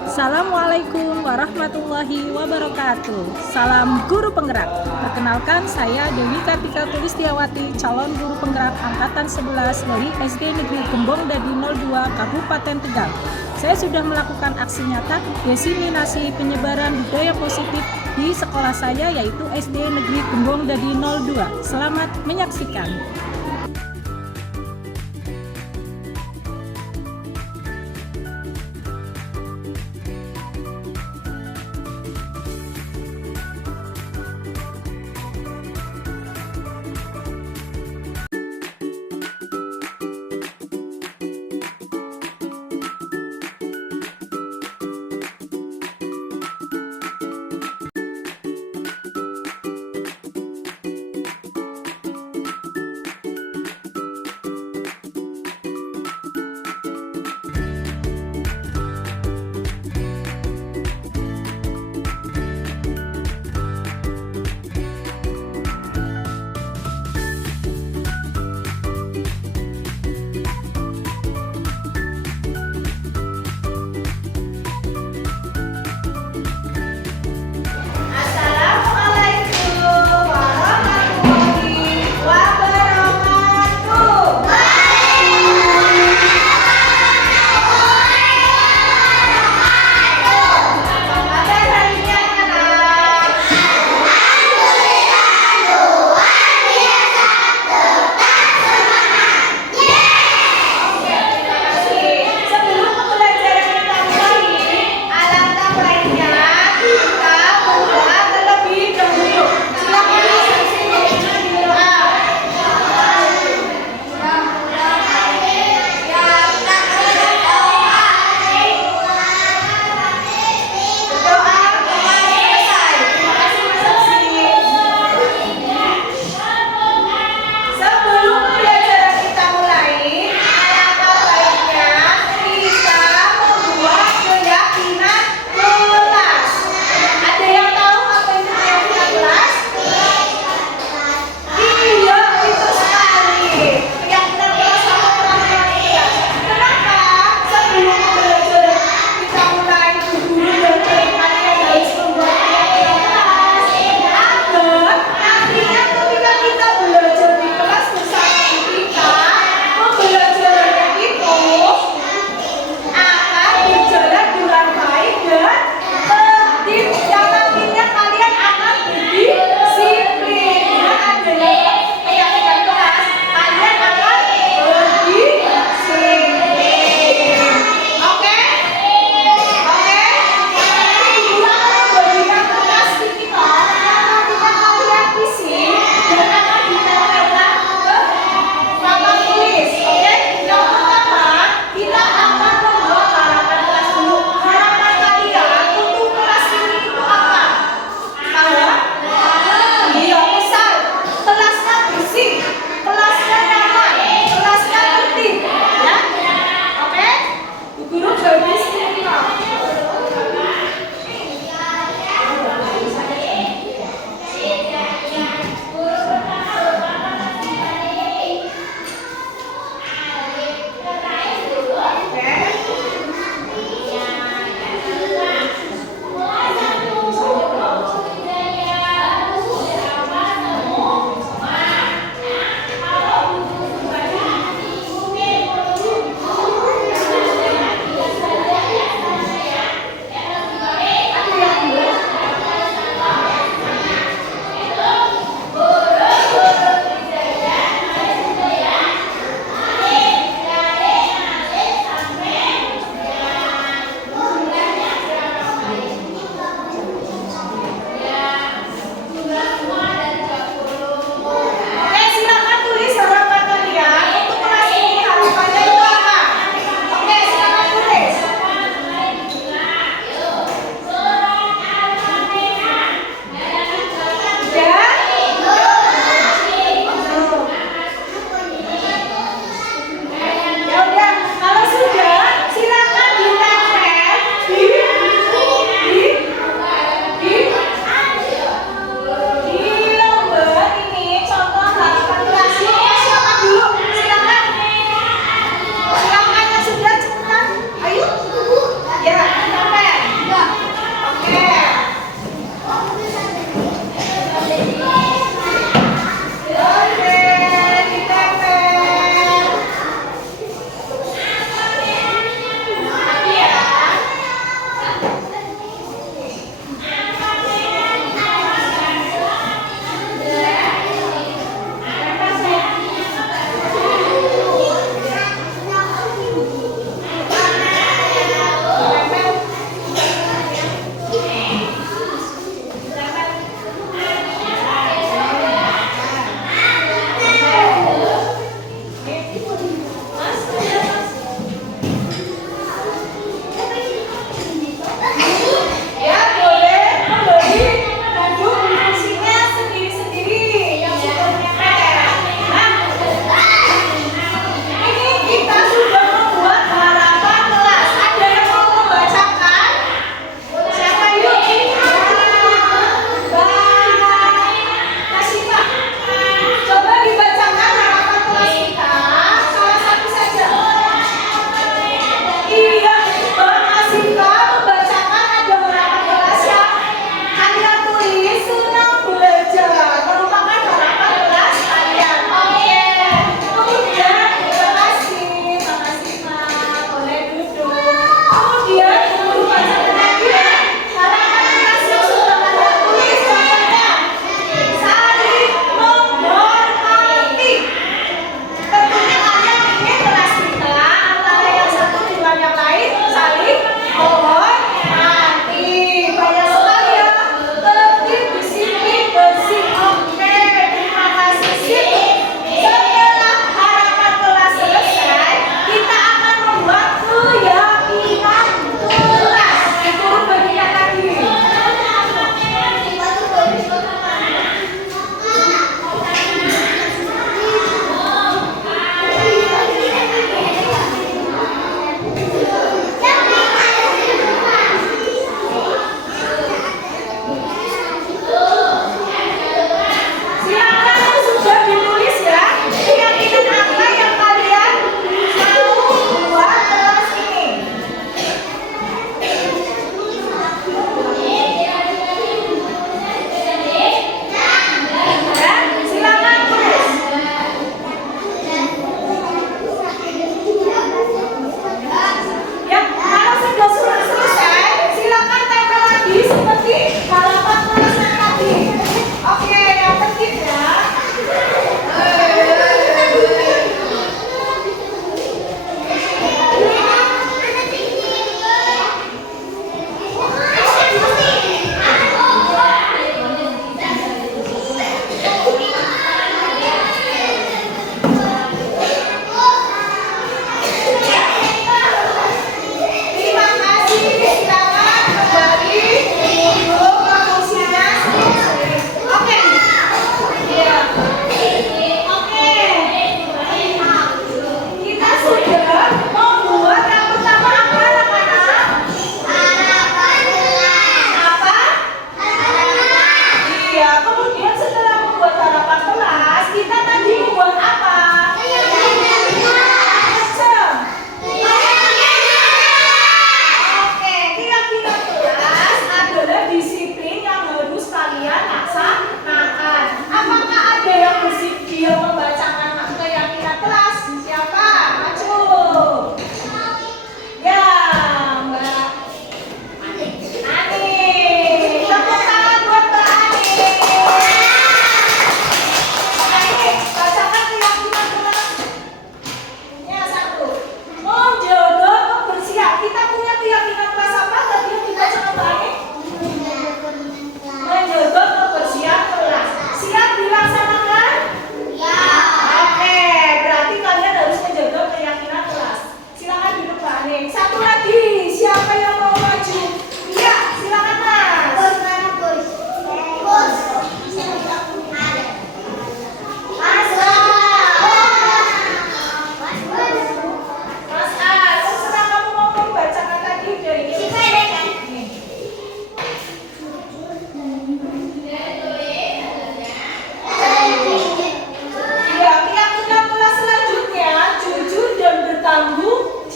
Assalamualaikum warahmatullahi wabarakatuh. Salam guru penggerak. Perkenalkan, saya Dewi Kartika Tulistiawati, calon guru penggerak angkatan 11 dari SD Negeri Gembong Dadi 02 Kabupaten Tegal. Saya sudah melakukan aksi nyata diseminasi penyebaran budaya positif di sekolah saya, yaitu SD Negeri Gembong Dadi 02. Selamat menyaksikan.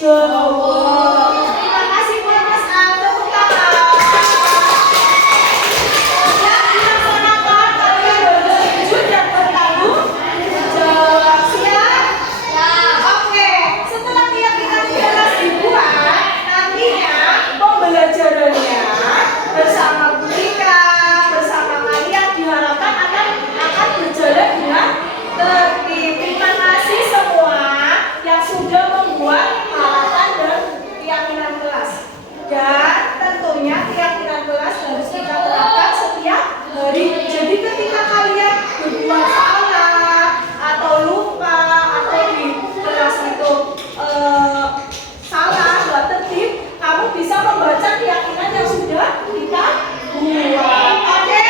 Jawa. Terima kasih buat Mas Al, tepuk tangan. Yang dilaksanakan kalian bersetuju dan berlalu jawab siap. Oke, setelah keyakinan jelas dibuat, nantinya pembelajarannya bersama Bu Tika, bersama kalian diharapkan akan berjalan dengan tertib. Terima kasih semua yang sudah membuat harapan dan keyakinan kelas. Dan tentunya keyakinan kelas harus kita terapkan setiap hari. Jadi ketika kalian berbuat salah atau lupa atau di kelas itu salah, nggak tertib, kamu bisa membaca keyakinan yang sudah kita buat. Oke?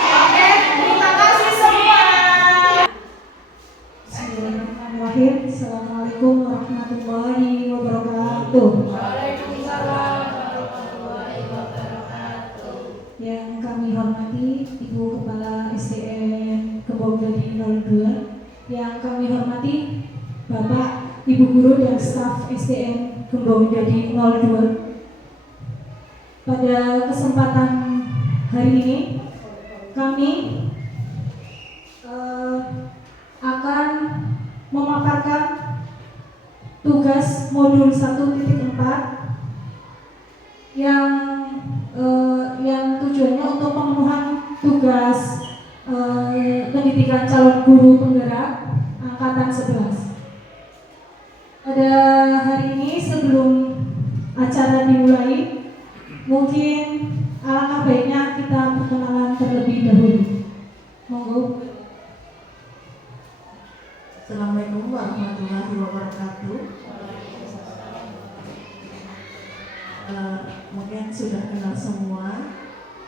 Oke, terima kasih semua. Bismillahirrahmanirrahim. Assalamualaikum warahmatullahi wabarakatuh. Yang kami hormati Ibu Kepala SDN Kembong Dadi 02, yang kami hormati Bapak, Ibu Guru dan staf SDN Kembong Dadi 02. Pada kesempatan hari ini kami akan memaparkan tugas modul 1.4 yang tujuannya untuk pemenuhan tugas pendidikan calon guru penggerak angkatan 11. Pada hari ini sebelum acara dimulai, mungkin alangkah baiknya kita perkenalan terlebih dahulu. Monggo. Assalamualaikum warahmatullahi wabarakatuh. Mungkin sudah kenal semua,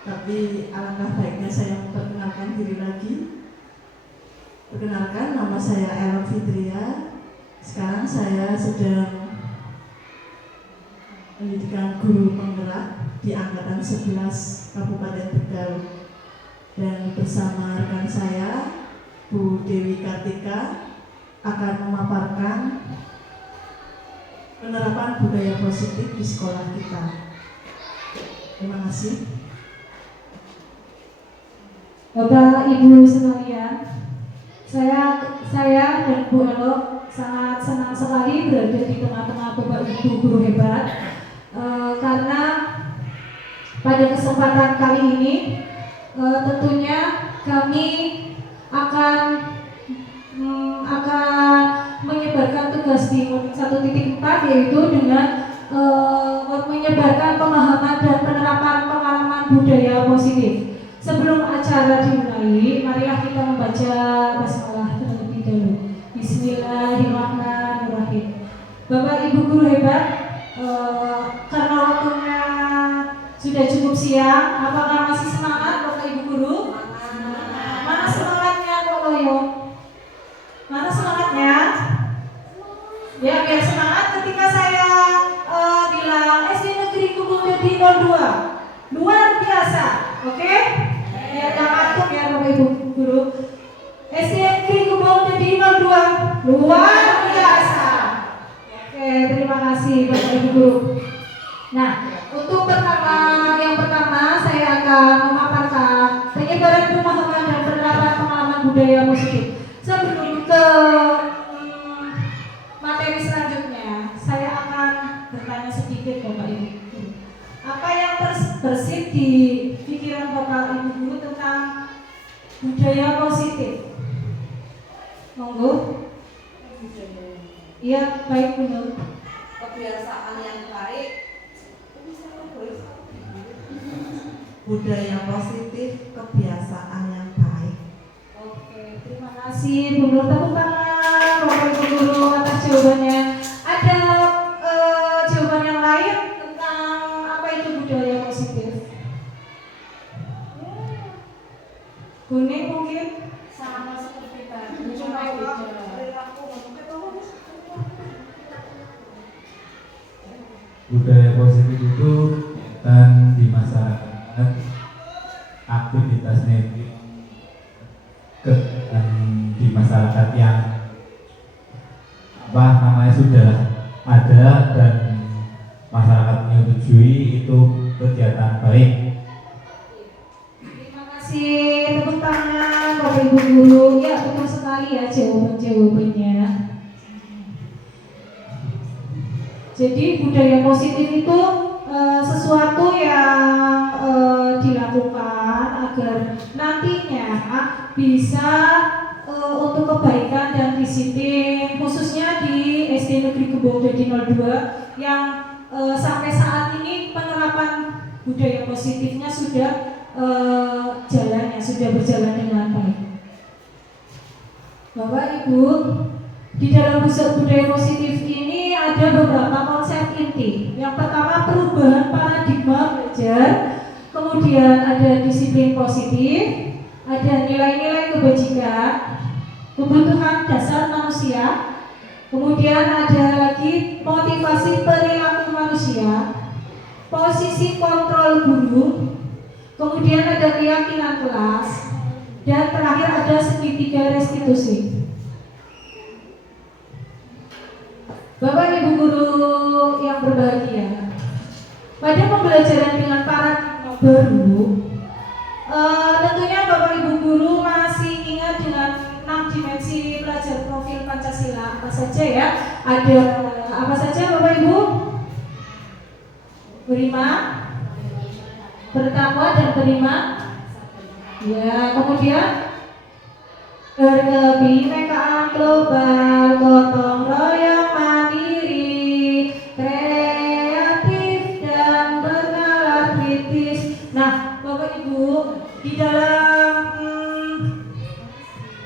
tapi alangkah baiknya saya memperkenalkan diri lagi. Perkenalkan, nama saya Ella Fitria. Sekarang saya sedang pendidikan guru penggerak di angkatan 11 Kabupaten Tegal, dan bersama rekan saya Bu Dewi Kartika akan memaparkan penerapan budaya positif di sekolah kita. Terima kasih. Bapak Ibu sekalian, saya dan Bu Elo sangat senang sekali berada di tengah-tengah Bapak Ibu guru hebat, karena pada kesempatan kali ini tentunya kami akan menyebarkan tugas di 1.4, yaitu dengan menyebarkan pemahaman dan penerapan pengalaman budaya positif. Sebelum acara dimulai, marilah kita membaca basmalah terlebih dahulu. Bismillahirrahmanirrahim. Bapak Ibu guru hebat, karena waktunya sudah cukup siang, apakah masih semangat Bapak Ibu guru? Mana semangatnya Kok Loyo? Mana semangatnya? Ya, biar semangat ketika saya bilang SD Negeri Kembong Dadi 02 luar biasa, oke? Ya, jangan ngantuk ya Bapak Ibu guru. SD Negeri Kembong Dadi 02 luar biasa. Oke, terima kasih Bapak Ibu guru. Nah, untuk yang pertama saya akan memaparkan penyebaran pemahaman dan penerapan pengalaman budaya positif. Sebelum ke materi selanjutnya, saya akan bertanya sedikit Bapak Ibu guru. Apa yang terbersih di pikiran Bapak Ibu guru tentang budaya positif? Monggo. Iya, baik Bu Nur. Kebiasaan yang baik. Budaya positif, kebiasaan yang baik. Oke, terima kasih Bu Nur. Tepuk tangan Bapak Ibu guru atas jawabannya. Ada jawaban yang lain tentang apa itu budaya positif? Kuning mungkin? Sama seperti tadi, cuma beda. Budaya positif itu dan di masyarakat aktivitas network di masyarakat yang namanya sudah ada dan masyarakat menyetujui itu kegiatan baik. Terima kasih, tepuk tangan Bapak Ibu Guru. Ya, betul sekali ya jawabannya. Jadi budaya positif itu sesuatu yang dilakukan agar nantinya bisa untuk kebaikan dan disiplin, khususnya di SD Negeri Gembong Dadi 02 yang sampai saat ini penerapan budaya positifnya sudah sudah berjalan dengan baik. Bapak Ibu, di dalam budaya positif ini ada beberapa konsep inti. Yang pertama, perubahan paradigma belajar, kemudian ada disiplin positif, ada nilai-nilai kebajikan, kebutuhan dasar manusia, kemudian ada lagi motivasi perilaku manusia, posisi kontrol guru, kemudian ada keyakinan kelas, dan terakhir ada segitiga restitusi. Bapak Ibu Guru yang berbahagia, pada pembelajaran dengan paradigma baru, tentunya Bapak Ibu Guru masih ingat dengan 6 dimensi belajar profil Pancasila apa saja ya? Ada apa saja Bapak Ibu? Beriman, bertakwa dan beriman. Ya, kemudian berkebinekaan global, gotong royong mandiri, kreatif dan bernalar kritis. Nah, Bapak Ibu, di dalam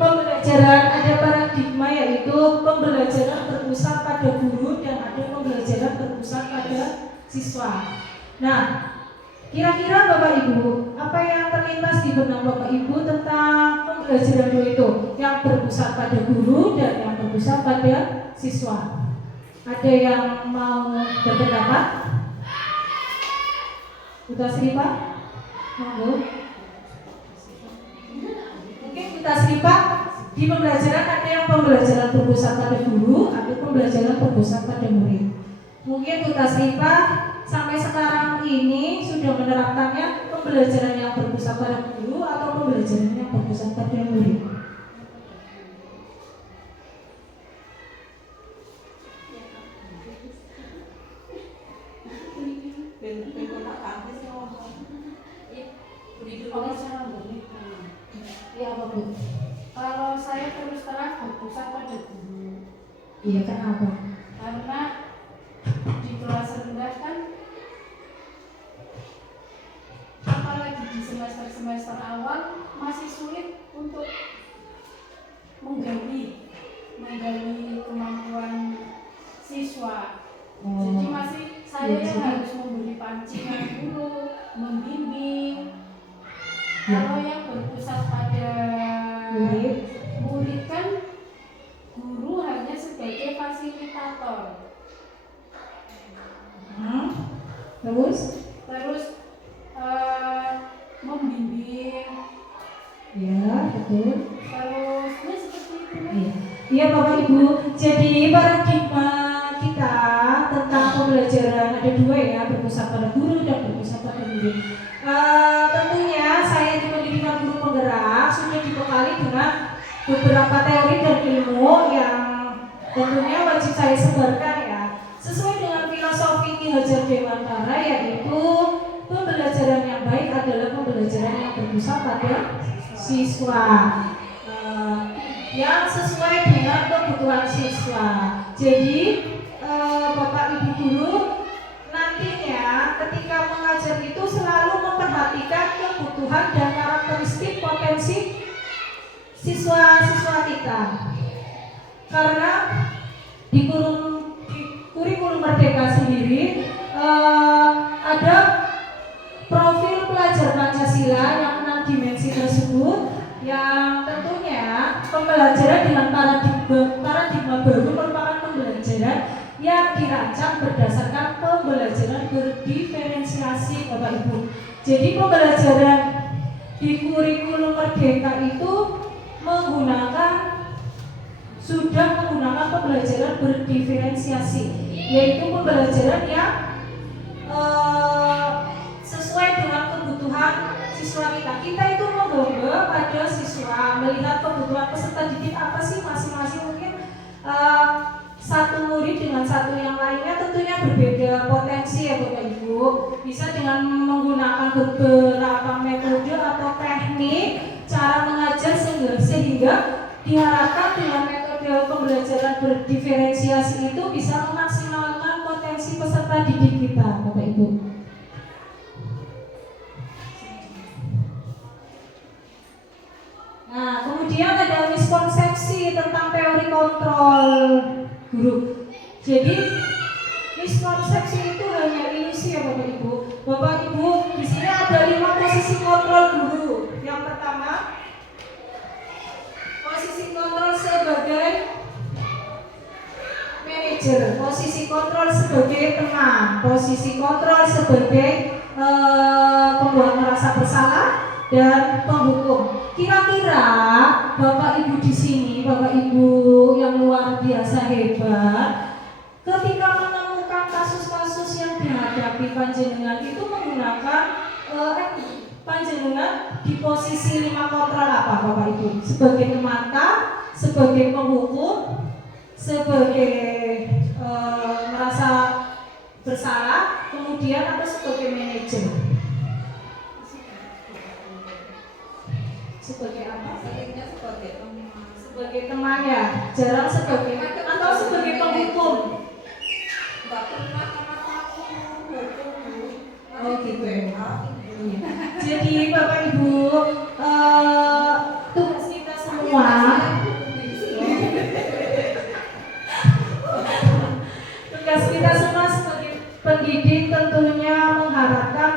pembelajaran ada paradigma, yaitu pembelajaran berpusat pada guru dan ada pembelajaran berpusat pada siswa. Nah, kira-kira Bapak Ibu, apa yang terlintas di benak Bapak Ibu tentang pembelajaran itu yang berpusat pada guru dan yang berpusat pada siswa? Ada yang mau berpendapat? Buta Sri Pak? Monggo. Mungkin Buta Sri Pak, di pembelajaran ada yang pembelajaran berpusat pada guru, ada pembelajaran berpusat pada murid. Mungkin Buta Sri Pak sampai sekarang ini sudah menerapkannya pembelajaran yang berpusat pada guru atau pembelajaran yang berpusat pada murid. Iya, apa Bu? Kalau saya terus terang berpusat pada guru. Iya, kenapa? Karena di kelas rendah kan, apalagi di semester awal masih sulit untuk menggali kemampuan siswa. Jadi masih saya yang harus memberi pancingan dulu, membimbing. Kalau yang berpusat pada murid kan, guru hanya sebagai fasilitator. Terus membimbing. Ya, betul. Terus ya seperti itu. Iya Bapak Ibu, jadi paradigma kita tentang pembelajaran ada dua ya, berpusat pada guru dan berpusat pada murid. Tentunya saya di pendidikan guru penggerak sudah dibekali dengan beberapa teori dan ilmu yang tentunya wajib saya sebarkan ya, sesuai dengan filosofi Ki Hajar Dewantara, yaitu pembelajaran yang baik adalah pembelajaran yang berpusat pada siswa, yang sesuai dengan kebutuhan siswa. Jadi Bapak Ibu Guru nantinya ketika mengajar itu selalu memperhatikan kebutuhan dan karakteristik potensi siswa-siswa kita. Karena di kurikulum Merdeka sendiri ada profil pelajar Pancasila yang 6 dimensi tersebut, yang tentunya pembelajaran dengan paradigma baru merupakan pembelajaran yang dirancang berdasarkan pembelajaran berdiferensiasi Bapak Ibu. Jadi pembelajaran di kurikulum Merdeka itu sudah menggunakan pembelajaran berdiferensiasi. yaitu pembelajaran yang sesuai dengan kebutuhan siswa kita. Kita itu mengomba pada siswa, melihat kebutuhan peserta didik apa sih masing-masing. Mungkin satu murid dengan satu yang lainnya tentunya berbeda potensi ya Bapak Ibu. Bisa dengan menggunakan beberapa metode atau teknik cara mengajar sehingga diharapkan dengan metode pembelajaran berdiferensiasi itu bisa memaksimalkan potensi peserta didik kita Bapak Ibu. Nah, kemudian ada miskonsepsi tentang teori kontrol guru. Jadi miskonsepsi itu hanya ilusi ya Bapak Ibu. Bapak Ibu, di sini ada 5 posisi kontrol guru. Yang pertama, posisi kontrol sebagai manajer, posisi kontrol sebagai teman, posisi kontrol sebagai pembuat merasa bersalah dan penghukum. Kira-kira Bapak Ibu di sini, Bapak Ibu yang luar biasa hebat, ketika menemukan kasus-kasus yang dihadapi panjenengan itu menggunakan panjenengan di posisi 5 kontrol apa Bapak Ibu? Sebagai temata, sebagai penghukum, sebagai merasa bersalah, kemudian atau sebagai manajer? Sebagai apa? Seringnya sebagai teman. Sebagai teman ya, jarang sebagai atau sebagai penghukum. Enggak pernah aku hukum. Oh gitu. Iya. Jadi Bapak Ibu, tugas kita semua, tugas kita semua sebagai pendidik tentunya mengharapkan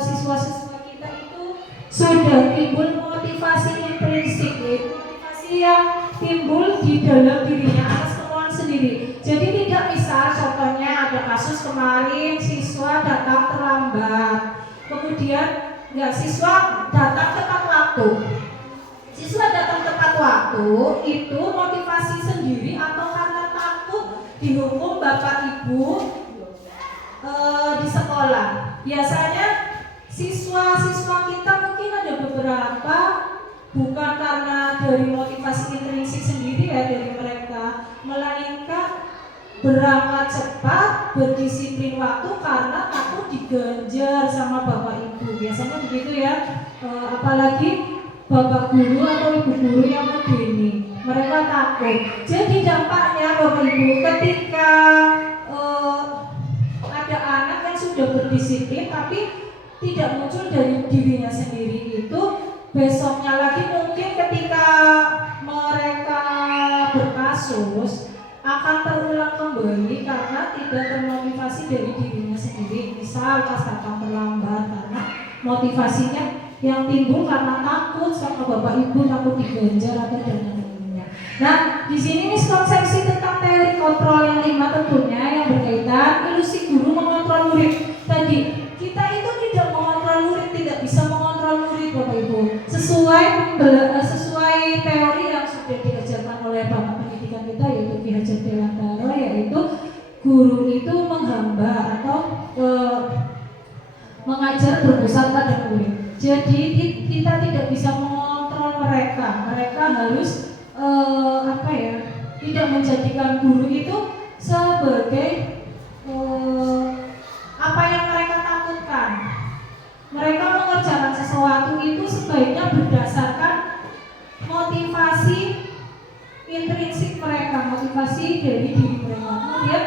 siswa-siswa kita itu sudah timbul motivasi intrinsik, yaitu motivasi yang timbul di dalam dirinya atas kemauan sendiri. Jadi tidak bisa, contohnya ada kasus kemarin siswa datang terlambat, kemudian siswa datang tepat waktu. Siswa datang tepat waktu itu motivasi sendiri atau karena takut dihukum bapak ibu di sekolah. Biasanya siswa-siswa kita mungkin ada beberapa bukan karena dari motivasi intrinsik sendiri ya dari mereka, melainkan berangkat cepat, berdisiplin waktu karena takut diganjar sama bapak ibu. Biasanya begitu ya, apalagi bapak guru atau ibu guru yang medeni, mereka takut. Jadi dampaknya bapak ibu ketika ada anak yang sudah berdisiplin tapi tidak muncul dari dirinya sendiri, itu besoknya lagi mungkin ketika mereka berkasus akan terulang kembali karena tidak termotivasi dari dirinya sendiri. Misal pas datang terlambat karena motivasinya yang timbul karena takut sama bapak ibu, takut diganjar atau dan lainnya. Nah, di sini miskonsepsi tentang teori kontrol yang 5 tentunya yang berkaitan ilusi guru mengontrol murid. Tadi kita itu tidak mengontrol murid, tidak bisa mengontrol murid bapak ibu. Sesuai teori yang sudah diajarkan oleh bapak pendidikan kita yaitu Ki Hajar Dewantara, yaitu guru itu menghamba atau mengajar berpusat pada murid. Jadi kita tidak bisa mengontrol mereka. Mereka harus tidak menjadikan guru itu sebagai apa yang mereka takutkan. Mereka mengerjakan sesuatu itu sebaiknya berdasarkan motivasi intrinsik mereka, motivasi dari diri mereka. Kemudian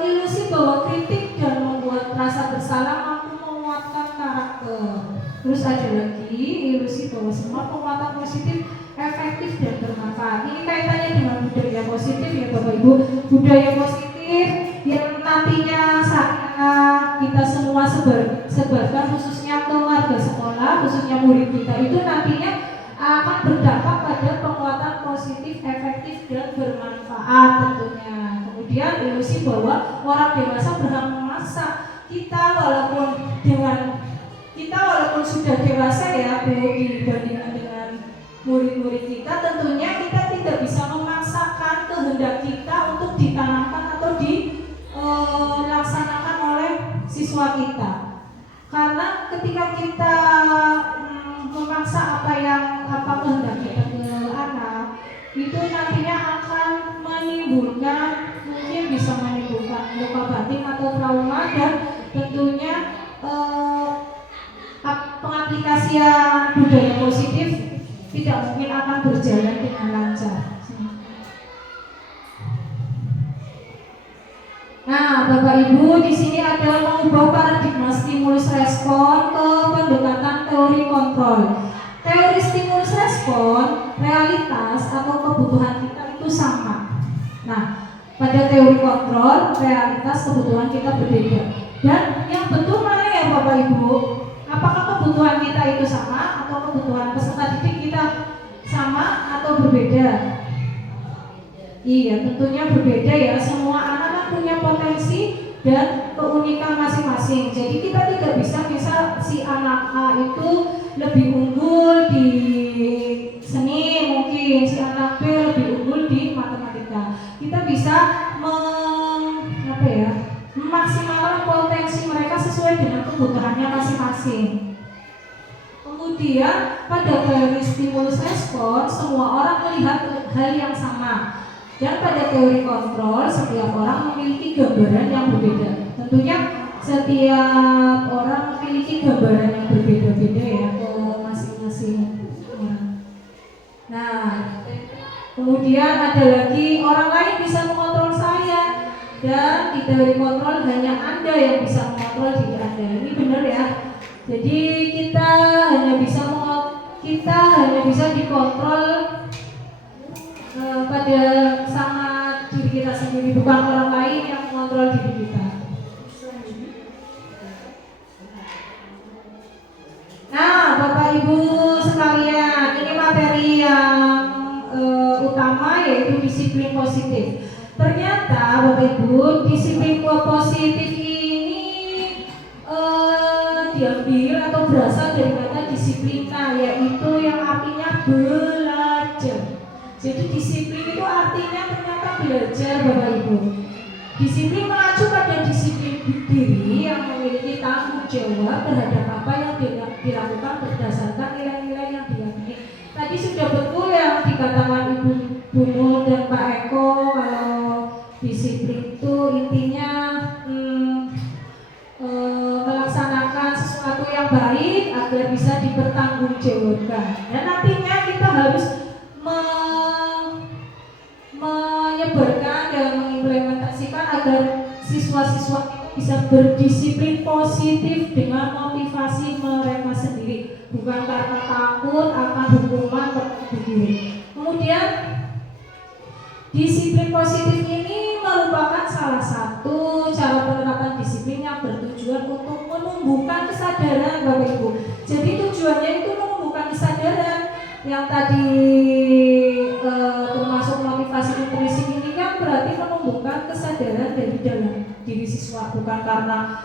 ilusi bahwa kritik dan membuat rasa bersalah mampu menguatkan karakter. Terus ada lagi ilusi bahwa semua penguatan positif efektif dan bermanfaat. Ini kaitannya dengan budaya positif ya Bapak Ibu. Budaya positif yang nantinya kita semua sebarkan khususnya ke warga sekolah, khususnya murid kita itu nantinya akan berdampak pada penguatan positif, efektif dan bermanfaat tentunya. Kemudian ilusi bahwa orang dewasa berhak memaksa. Kita walaupun sudah dewasa ya Bu, dibandingkan dengan murid-murid kita, tentunya kita tidak bisa memaksakan kehendak kita untuk ditanamkan atau perlu dilaksanakan oleh siswa kita. Karena ketika kita memaksa apa kehendak kita ke anak, itu nantinya akan menimbulkan, mungkin bisa menimbulkan luka batin atau trauma, dan tentunya pengaplikasian budaya positif tidak mungkin akan berjalan dengan lancar. Nah, Bapak Ibu, di sini ada mengubah paradigma stimulus respon ke pendekatan teori kontrol. Teori stimulus respon, realitas atau kebutuhan kita itu sama. Nah, pada teori kontrol, realitas kebutuhan kita berbeda. Dan yang betul mana ya Bapak Ibu? Apakah kebutuhan kita itu sama atau kebutuhan peserta didik kita sama atau berbeda? Iya, tentunya berbeda ya. Semua anak punya potensi dan keunikan masing-masing. Jadi kita tidak bisa misal si anak A itu lebih unggul di seni, mungkin si anak B lebih unggul di matematika. Kita bisa memaksimalkan potensi mereka sesuai dengan kebutuhannya masing-masing. Kemudian pada teori stimulus respon, semua orang melihat hal yang sama. Dan pada teori kontrol, setiap orang memiliki gambaran yang berbeda. Tentunya setiap orang memiliki gambaran yang berbeda-beda ya ke masing-masing orang. Nah, kemudian ada lagi orang lain bisa mengontrol saya, dan di teori kontrol hanya Anda yang bisa mengontrol diri Anda. Ini benar ya. Jadi kita hanya bisa dikontrol pada sama diri kita sendiri, bukan orang lain yang mengontrol diri kita. Nah, Bapak Ibu sekalian, ini materi yang utama yaitu disiplin positif. Ternyata Bapak Ibu, disiplin positif ini diambil atau berasal dari kata disiplina, yaitu yang artinya belajar. Jadi disiplin itu artinya ternyata belajar Bapak Ibu. Disiplin mengacu pada disiplin diri yang memiliki tanggung jawab terhadap apa yang dilakukan berdasarkan nilai-nilai yang diyakini. Tadi sudah betul yang dikatakan Ibu Bunul dan Pak Eko, kalau disiplin itu intinya melaksanakan sesuatu yang baik agar bisa dipertanggungjawabkan. Dan nantinya kita harus menyebarkan dan mengimplementasikan agar siswa-siswa kita bisa berdisiplin positif dengan motivasi mereka sendiri, bukan karena takut akan hukuman berdiri. Kemudian disiplin positif ini merupakan salah satu cara penerapan disiplin yang bertujuan untuk menumbuhkan kesadaran Bapak Ibu. Jadi tujuannya itu menumbuhkan kesadaran yang tadi termasuk motivasi intrinsik ini kan berarti menumbuhkan kesadaran dari dalam diri siswa, bukan karena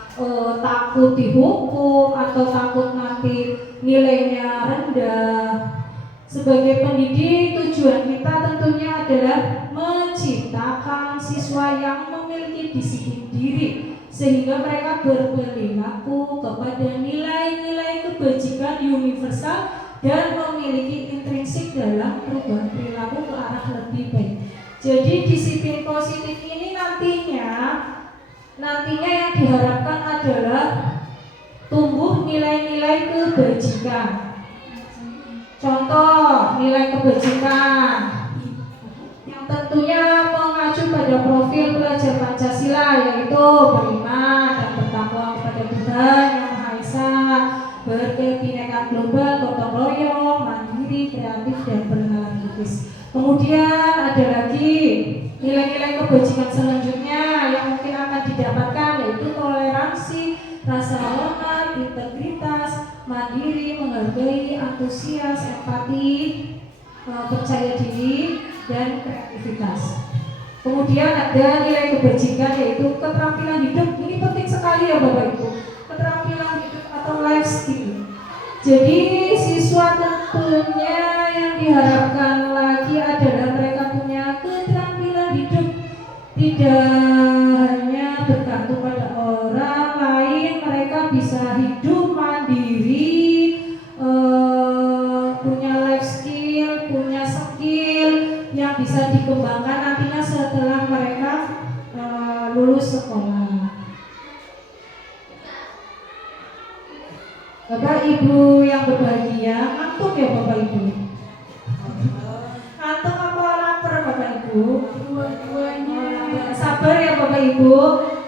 takut dihukum atau takut nanti nilainya rendah. Sebagai pendidik, tujuan kita tentunya adalah menciptakan siswa yang memiliki disiplin diri sehingga mereka berperilaku kepada nilai-nilai kebajikan universal dan memiliki intrinsik dalam perubahan perilaku ke arah lebih baik. Jadi disiplin positif ini nantinya yang diharapkan adalah tumbuh nilai-nilai kebajikan. Contoh nilai kebajikan yang tentunya mengacu pada profil pelajar Pancasila, yaitu beriman dan bertakwa kepada Tuhan Yang Maha Esa, berkebinekaan global, gotong royong, mandiri, kreatif, dan bernalar kritis. Kemudian ada lagi nilai-nilai kebajikan selanjutnya yang mungkin akan didapatkan, yaitu toleransi, rasa hormat, integritas, mandiri, menghargai, antusias, empati, percaya diri, dan kreativitas. Kemudian ada nilai kebajikan yaitu keterampilan hidup. Ini penting sekali ya Bapak Ibu. Keterampilan hidup atau life skill. Jadi siswa tentunya yang diharapkan lagi adalah mereka punya keterampilan hidup, tidak kepada orang lain, mereka bisa hidup mandiri, punya life skill, punya skill yang bisa dikembangkan nantinya setelah mereka lulus sekolah. Bapak Ibu yang berbahagia, ngantuk ya Bapak Ibu? Ngantuk apa lapar Bapak Ibu? Dua-duanya. Sabar ya Bapak Ibu,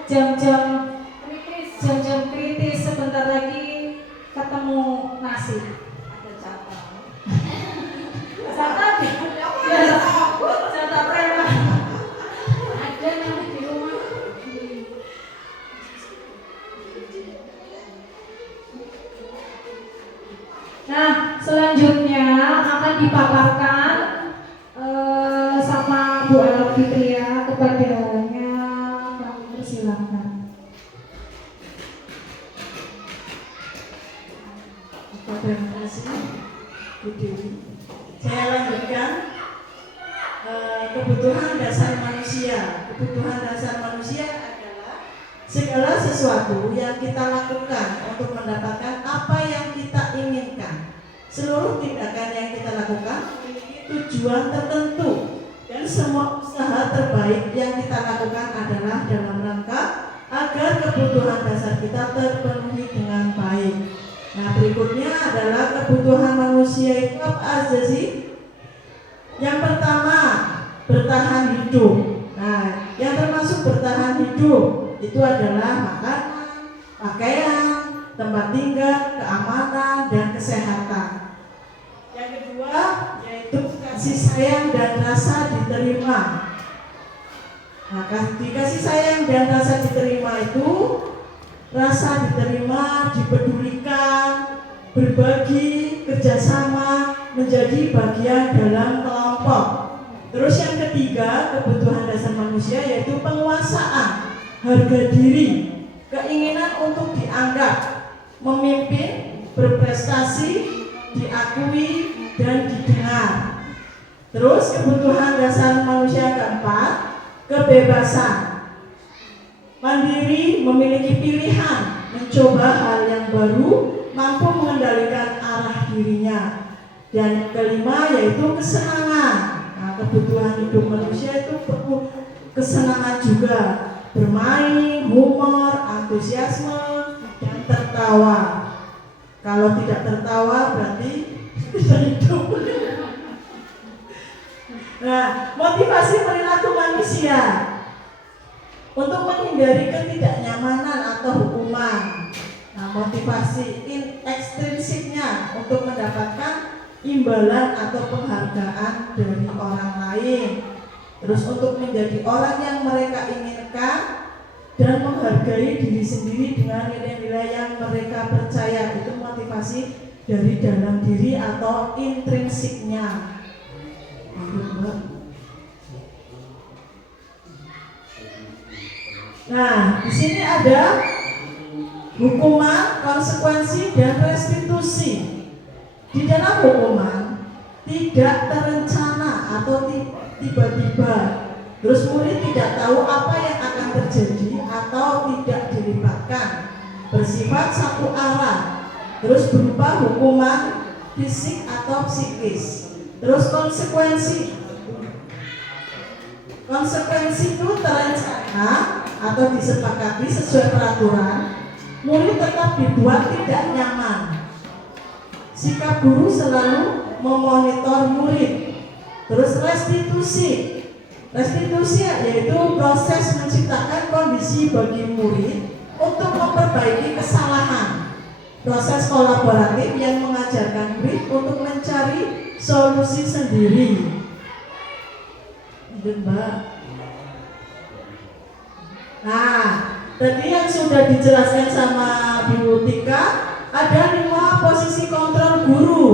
jam-jam Kritis. kritis sebentar lagi ketemu nasi. Ada cabang. Catat ya, catat preman. Ada nanti di rumah. Nah, selanjutnya akan dipaparkan sama Bu Ella Fitria kepadanya. Kami persilahkan. Terima kasih Bu Dewi. Saya lanjutkan kebutuhan dasar manusia. Kebutuhan dasar manusia adalah segala sesuatu yang kita lakukan untuk mendapatkan apa yang kita inginkan. Seluruh tindakan yang kita lakukan memiliki tujuan tertentu dan semua usaha terbaik yang kita lakukan adalah dalam rangka agar kebutuhan dasar kita terpenuhi dengan baik. Nah, berikutnya adalah kebutuhan manusia itu apa aja sih? Yang pertama, bertahan hidup. Nah, yang termasuk bertahan hidup itu adalah makanan, pakaian, tempat tinggal, keamanan, dan kesehatan. Yang kedua, yaitu kasih sayang dan rasa diterima. Nah, dikasih sayang dan rasa diterima itu rasa diterima, dipedulikan, berbagi, kerjasama, menjadi bagian dalam kelompok. Terus yang ketiga, kebutuhan dasar manusia yaitu penguasaan, harga diri, keinginan untuk dianggap, memimpin, berprestasi, diakui, dan didengar. Terus kebutuhan dasar manusia keempat, kebebasan, mandiri, memiliki pilihan, mencoba hal yang baru, mampu mengendalikan arah dirinya. Dan kelima yaitu kesenangan. Nah, kebutuhan hidup manusia itu perlu kesenangan juga, bermain, humor, antusiasme, dan tertawa. Kalau tidak tertawa berarti tidak hidup. Nah, motivasi perilaku manusia untuk menghindari ketidaknyamanan atau hukuman. Nah, motivasi ekstrinsiknya untuk mendapatkan imbalan atau penghargaan dari orang lain. Terus untuk menjadi orang yang mereka inginkan dan menghargai diri sendiri dengan nilai-nilai yang mereka percaya. Itu motivasi dari dalam diri atau intrinsiknya. Nah, di sini ada hukuman, konsekuensi, dan restitusi. Di dalam hukuman tidak terencana atau tiba-tiba. Terus murid tidak tahu apa yang akan terjadi atau tidak dilibatkan. Bersifat satu arah. Terus berupa hukuman fisik atau psikis. Terus konsekuensi itu terencana atau disepakati sesuai peraturan. Murid tetap dibuat tidak nyaman. Sikap guru selalu memonitor murid. Terus restitusi yaitu proses menciptakan kondisi bagi murid untuk memperbaiki kesalahan. Proses kolaboratif yang mengajarkan murid untuk mencari solusi sendiri. Mbak. Nah, tadi yang sudah dijelaskan sama Bu Tika, ada 5 posisi kontrol guru.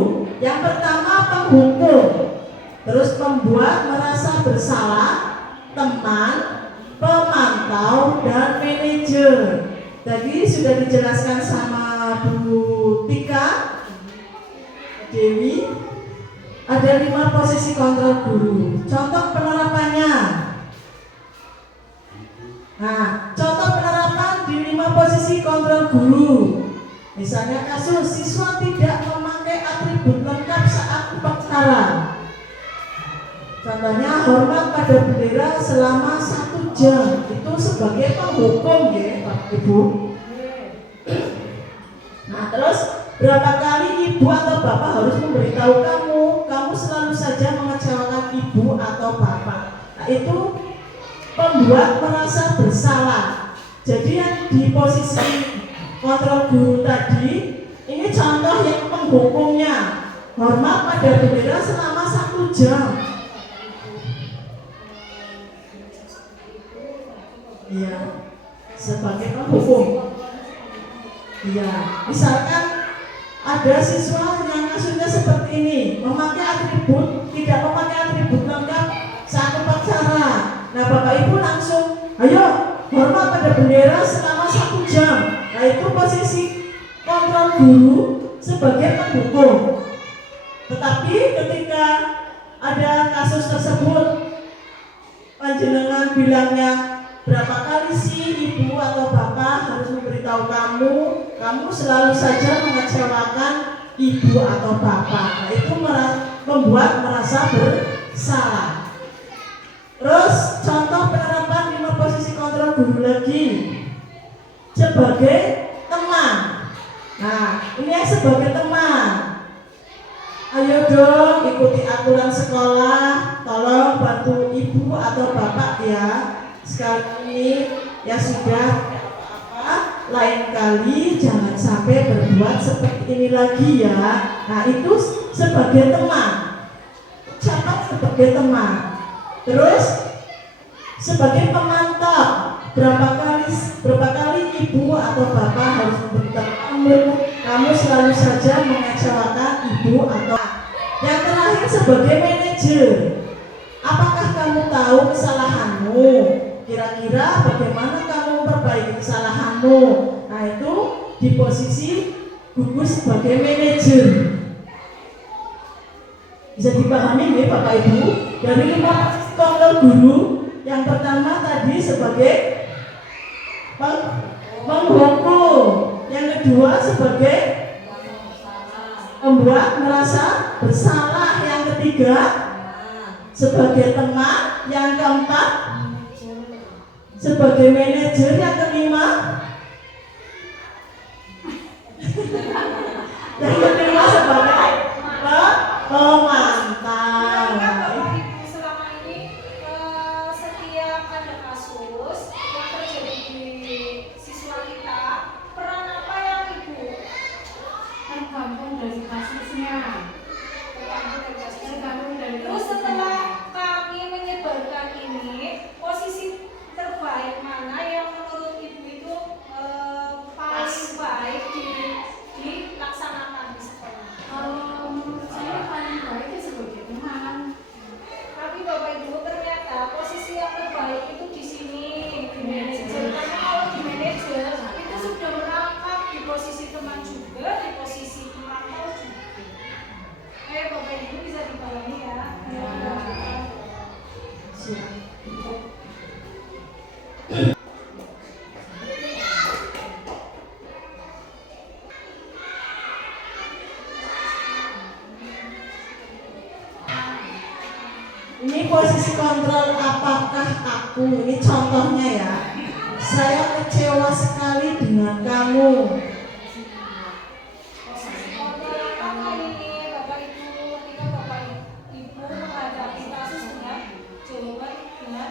Yang pertama penghukum, terus pembuat merasa bersalah, teman, pemantau, dan manajer. Tadi sudah dijelaskan sama Bu Tika, Dewi. Ada 5 posisi kontrol guru. Contoh penerapannya. Nah, contoh penerapan posisi kontrol guru. Misalnya kasus siswa tidak memakai atribut lengkap saat upacara. Contohnya hormat pada bendera selama 1 jam. Itu sebagai penghukum ya Pak Ibu. Nah terus berapa kali ibu atau bapak harus memberitahu kamu selalu saja mengecewakan ibu atau bapak. Nah itu membuat merasa bersalah. Jadi yang di posisi kontrol guru tadi, ini contoh yang penghukumnya. Hormat pada bendera selama 1 jam. Iya, sebagai penghukum. Iya, misalkan ada siswa yang kasusnya seperti ini, memakai atribut, tidak memakai atribut lengkap saat upacara. Nah, Bapak Ibu langsung, ayo hormat pada bendera selama 1 jam. Nah, itu posisi kontrol guru sebagai penghukum. Tetapi ketika ada kasus tersebut, panjenengan bilangnya, berapa kali sih ibu atau bapak harus memberitahu kamu selalu saja mengecewakan ibu atau bapak. Nah, itu membuat merasa bersalah. Terus contoh penerapan 5 posisi kontrol guru lagi sebagai teman. Nah, ini yang sebagai teman. Ayo dong ikuti aturan sekolah, tolong bantu ibu atau bapak ya. Sekarang ini ya sudah, apa-apa, lain kali jangan sampai berbuat seperti ini lagi ya. Nah itu sebagai teman, ucapan sebagai teman. Terus sebagai pemantau, berapa kali ibu atau bapak harus memberitahu kamu selalu saja mengecewakan ibu atau. Yang terakhir sebagai manajer, apakah kamu tahu kesalahanmu? Kira-kira bagaimana kamu memperbaiki kesalahanmu? Nah itu di posisi gugus sebagai manajer. Bisa dipahami ya Bapak Ibu? Dari 5 posisi kontrol guru, yang pertama tadi sebagai penghukum, yang kedua sebagai membuat merasa bersalah, yang ketiga sebagai teman, yang keempat sebagai manajer, yang kelima sebagai pemantau. Bapak Ibu selama ini setiap ada kasus yang terjadi di siswa kita, peran apa yang Ibu? Tergantung dari kasusnya. Terus setelah kami menyebarkan ini, posisi terbaik mana yang menurut Ibu itu paling baik dilaksanakan di sekolah? Menurut saya paling baik ya sebagai teman. Tapi Bapak Ibu ternyata posisi yang terbaik itu di sini di manajer. Karena kalau di manajer itu sudah merangkap di posisi teman juga, di posisi pemantau juga. Bapak Ibu bisa dipahami ya. Ini posisi kontrol apakah aku, ini contohnya ya. Saya kecewa sekali dengan kamu. Apakah ini Bapak Ibu ketika Bapak Ibu menghadapi kasus dengan jawaban dengan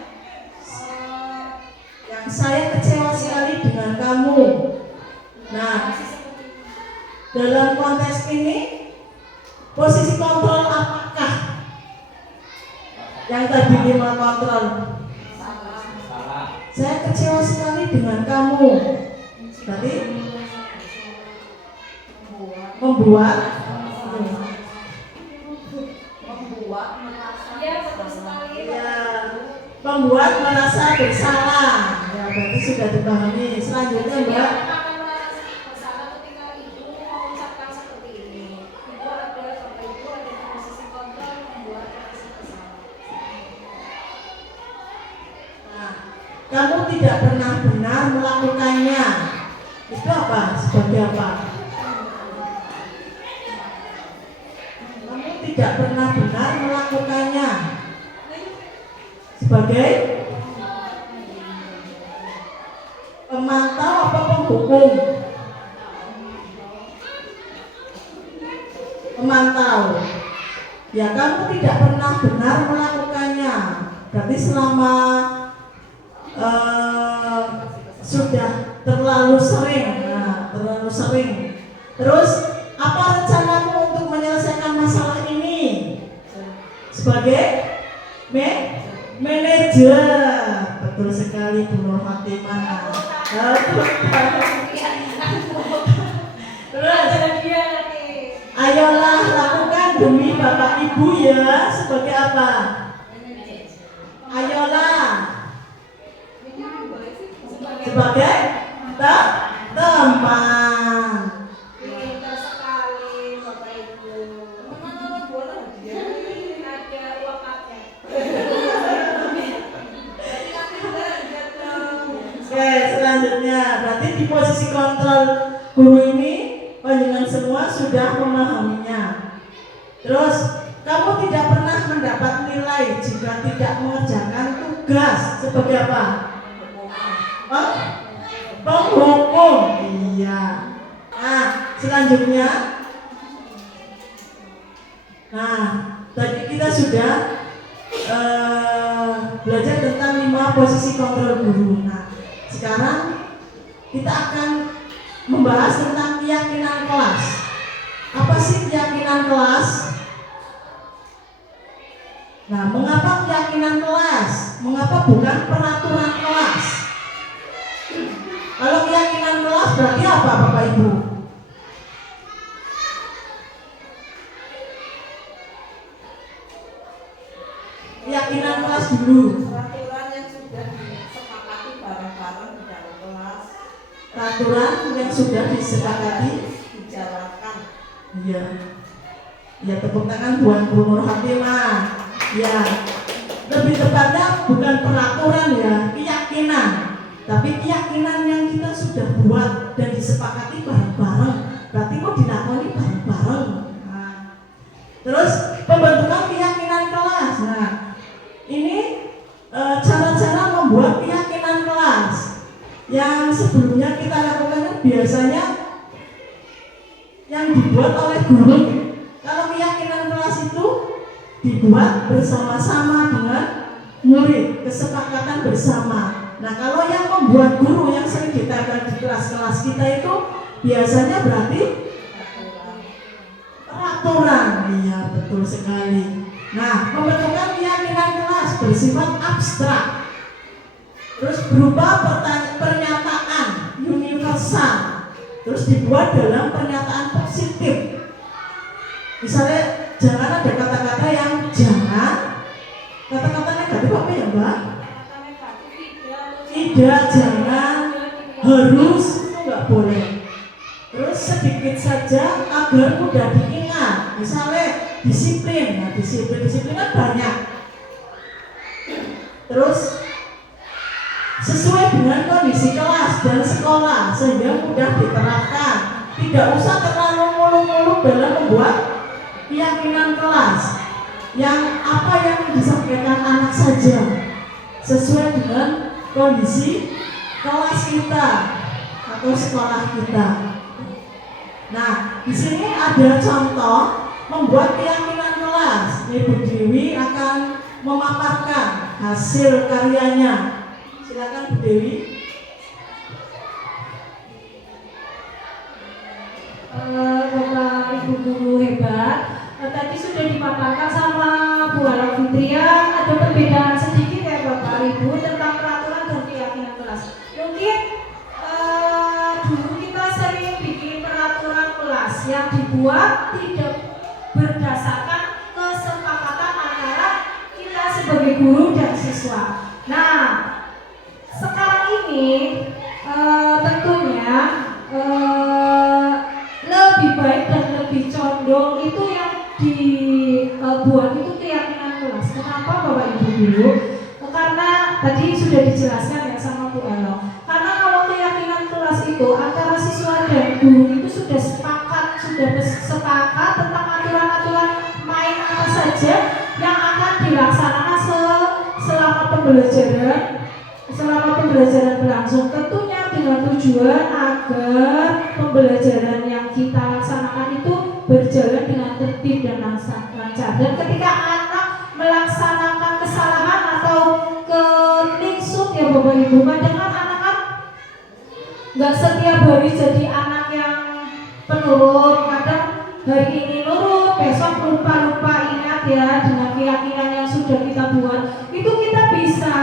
Yang saya kecewa sekali dengan kamu. Nah, dalam konteks ini posisi kontrol apakah? Yang tadi 5 kontrol. Saya kecewa sekali dengan kamu. Berarti membuat ya betul sekali. ya, membuat merasa bersalah. Ya, berarti sudah dipahami. Selanjutnya Mbak. Akan merasa bersalah ketika Ibu mengucapkan seperti ini. Ibu ada Bapak Ibu ada di posisi kontrol membuat merasa bersalah. Nah, kamu tidak pernah benar melakukannya. Itu apa? Sebagai apa? Kamu tidak pernah benar melakukannya. Sebagai pemantau apa penghukum? Pemantau. Ya, kamu tidak pernah benar melakukannya. Berarti selama sudah terlalu sering. Nah, terlalu sering. Terus apa rencanamu untuk menyelesaikan masalah ini? Sebagai manajer. Betul sekali Bu Nur Fatimah. Terus ayolah lakukan demi Bapak Ibu ya. Sebagai apa? Ayolah. Sebagai teman. Pintar sekali Bapak Ibu. Ada wakatnya. Oke, selanjutnya berarti di posisi kontrol guru ini panjenengan semua sudah memahaminya. Terus kamu tidak pernah mendapat nilai jika tidak mengerjakan tugas. Sebagai apa? Penghukum. Iya. Nah, selanjutnya. Nah, tadi kita sudah belajar tentang 5 posisi kontrol guru. Nah, sekarang kita akan membahas tentang keyakinan kelas. Apa sih keyakinan kelas? Nah, mengapa keyakinan kelas? Mengapa bukan peraturan kelas? Kalau keyakinan kelas berarti apa Bapak Ibu? Keyakinan kelas dulu. Peraturan yang sudah disepakati bareng-bareng di dalam kelas Peraturan yang sudah disepakati dijalankan. Iya. Ya, tepuk tangan buat Bu Nur Fatimah. Ya. Lebih tepatnya bukan peraturan ya, keyakinan. Tapi keyakinan yang kita sudah buat dan disepakati bareng-bareng, berarti mau dilakoni bareng-bareng. Nah, terus pembentukan keyakinan kelas. Nah, ini cara-cara membuat keyakinan kelas yang sebelumnya kita lakukan biasanya yang dibuat oleh guru. Kalau keyakinan kelas itu dibuat bersama-sama dengan murid, kesepakatan bersama. Nah, kalau yang membuat guru yang sering ditempel di kelas-kelas kita itu biasanya berarti peraturan. Iya, betul sekali. Nah, pembentukan keyakinan kelas bersifat abstrak. Terus berupa pernyataan universal. Terus dibuat dalam pernyataan positif. Misalnya, jangan ada kata-kata yang jangan. Kata-kata negatif apa ya, Mbak? Tidak, jangan, harus, itu nggak boleh. Terus sedikit saja agar mudah diingat. Misalnya disiplin, nah disiplin kan banyak. Terus sesuai dengan kondisi kelas dan sekolah sehingga mudah diterapkan. Tidak usah terlalu muluk-muluk dalam membuat keyakinan kelas. Yang apa yang disampaikan anak saja sesuai dengan kondisi kelas kita atau sekolah kita. Nah, di sini ada contoh membuat keyakinan kelas. Ibu Dewi akan memaparkan hasil karyanya. Silakan Bu Dewi. Bapak Ibu guru hebat. Tadi sudah dipaparkan sama Bu Ala Fitria, ada perbedaan sedikit ya Bapak Ibu tentang peraturan dan keyakinan kelas. Mungkin dulu kita sering bikin peraturan kelas yang dibuat tidak berdasarkan kesepakatan antara kita sebagai guru dan siswa. Nah, sekarang ini tentunya lebih baik dan lebih condong itu yang dibuat itu keyakinan kelas. Kenapa Bapak Ibu guru? Karena tadi sudah dijelaskan ya sama Bu Elo. Karena kalau keyakinan kelas itu antara pembelajaran berlangsung, tentunya dengan tujuan agar pembelajaran yang kita laksanakan itu berjalan dengan tertib dan lancar. Dan ketika anak melaksanakan kesalahan atau kelingsut ya Bapak Ibu, kadang anak kan nggak setiap hari jadi anak yang penurut, kadang hari ini nurut, besok lupa ingat ya dengan keyakinan yang sudah kita buat. Itu kita bisa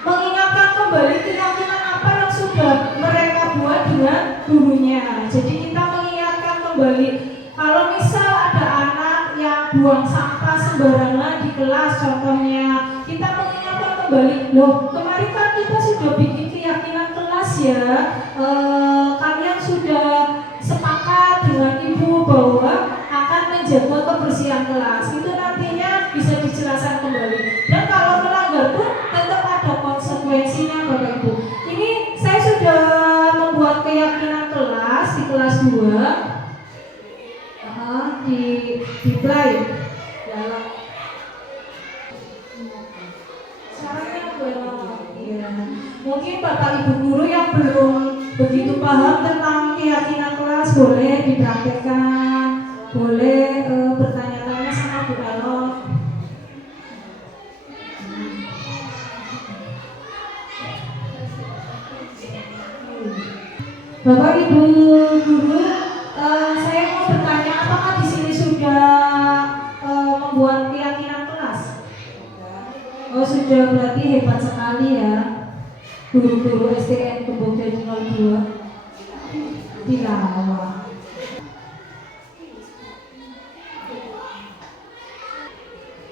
mengingatkan kembali keyakinan apa yang sudah mereka buat dengan gurunya. Jadi kita mengingatkan kembali kalau misal ada anak yang buang sampah sembarangan di kelas contohnya, kita mengingatkan kembali, loh kemarin kan kita sudah bikin keyakinan kelas ya, kalian sudah sepakat dengan ibu bahwa akan menjaga kebersihan kelas. Itu nantinya bisa dijelaskan kembali. Dan kalau melanggar pun tetap ada konsekuensinya Bapak Ibu. Ini saya sudah membuat keyakinan kelas di kelas 2 di play dalam caranya ya. Mungkin Bapak Ibu guru yang belum begitu paham tentang keyakinan kelas boleh dipraktekkan, boleh bertanya-tanya sama Bu Elok. Bapak Ibu guru, saya mau bertanya, apakah di sini sudah membuat keyakinan kelas? Oh sudah, berarti hebat sekali ya guru-guru SDN Kembong Dadi 02 Tilawah.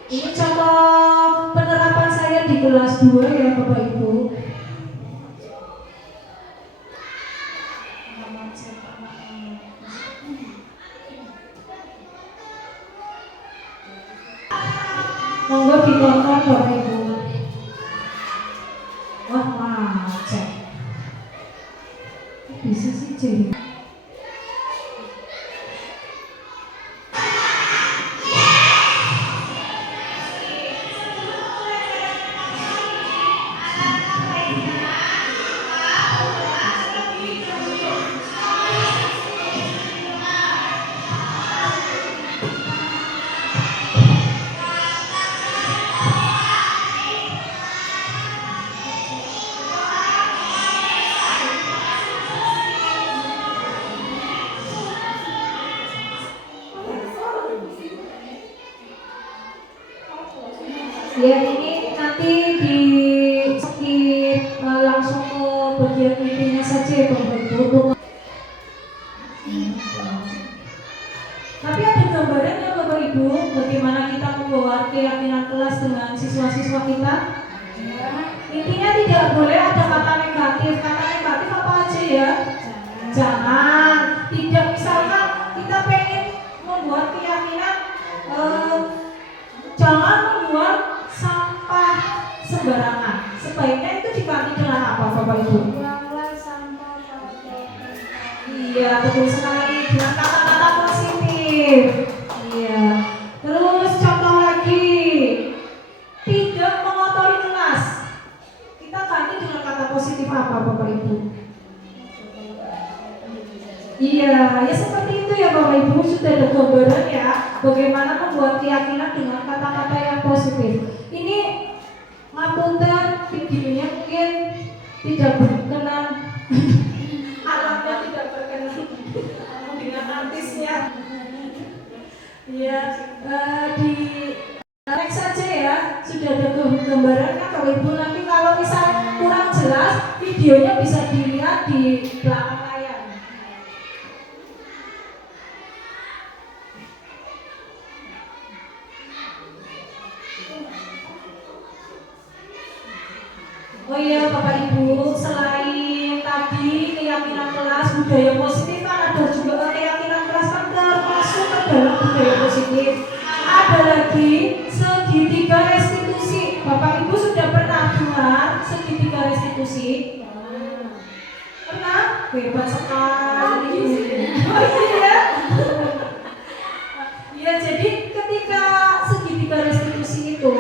Ini contoh penerapan saya di kelas 2 ya Bapak Ibu. Monggo ditonton Bapak Ibu. Wah macet. Bisa sih jadi. Ya ini nanti di skip langsung ke bagian intinya saja ya Bapak Ibu. Tapi ada gambarannya Bapak Ibu bagaimana kita membawa keyakinan kelas dengan siswa-siswa kita. Intinya tidak boleh ada kata negatif. Kata negatif apa aja ya? Jangan. Tidak, misalkan kita pengen membuat keyakinan jangan membuat sampah sembarangan. Sebaiknya itu diganti dengan apa Bapak Ibu? Buanglah sampah pada Iya betul sekali, dengan kata-kata positif. Iya. Terus contoh lagi, tidak mengotori kelas. Kita ganti dengan kata positif apa Bapak Ibu? Iya, ya seperti itu ya Bapak Ibu, sudah ada gambaran ya bagaimana membuat keyakinan dengan kata-kata yang positif. Ini ngapunten videonya mungkin tidak berkenan, alatnya tidak berkenan dengan artisnya. Ya, di next saja ya, sudah ada gambarannya Bapak Ibu. Nanti kalau misal kurang jelas, videonya bisa dilihat di belakang layar. Oh iya Bapak Ibu, selain tadi keyakinan kelas budaya positif kan ada juga keyakinan kelas kan termasuk ke dalam budaya positif. Ada lagi segitiga restitusi. Bapak Ibu sudah pernah dengar segitiga restitusi? Pernah? Hebat sekali. Oh iya. Ya jadi ketika segitiga restitusi itu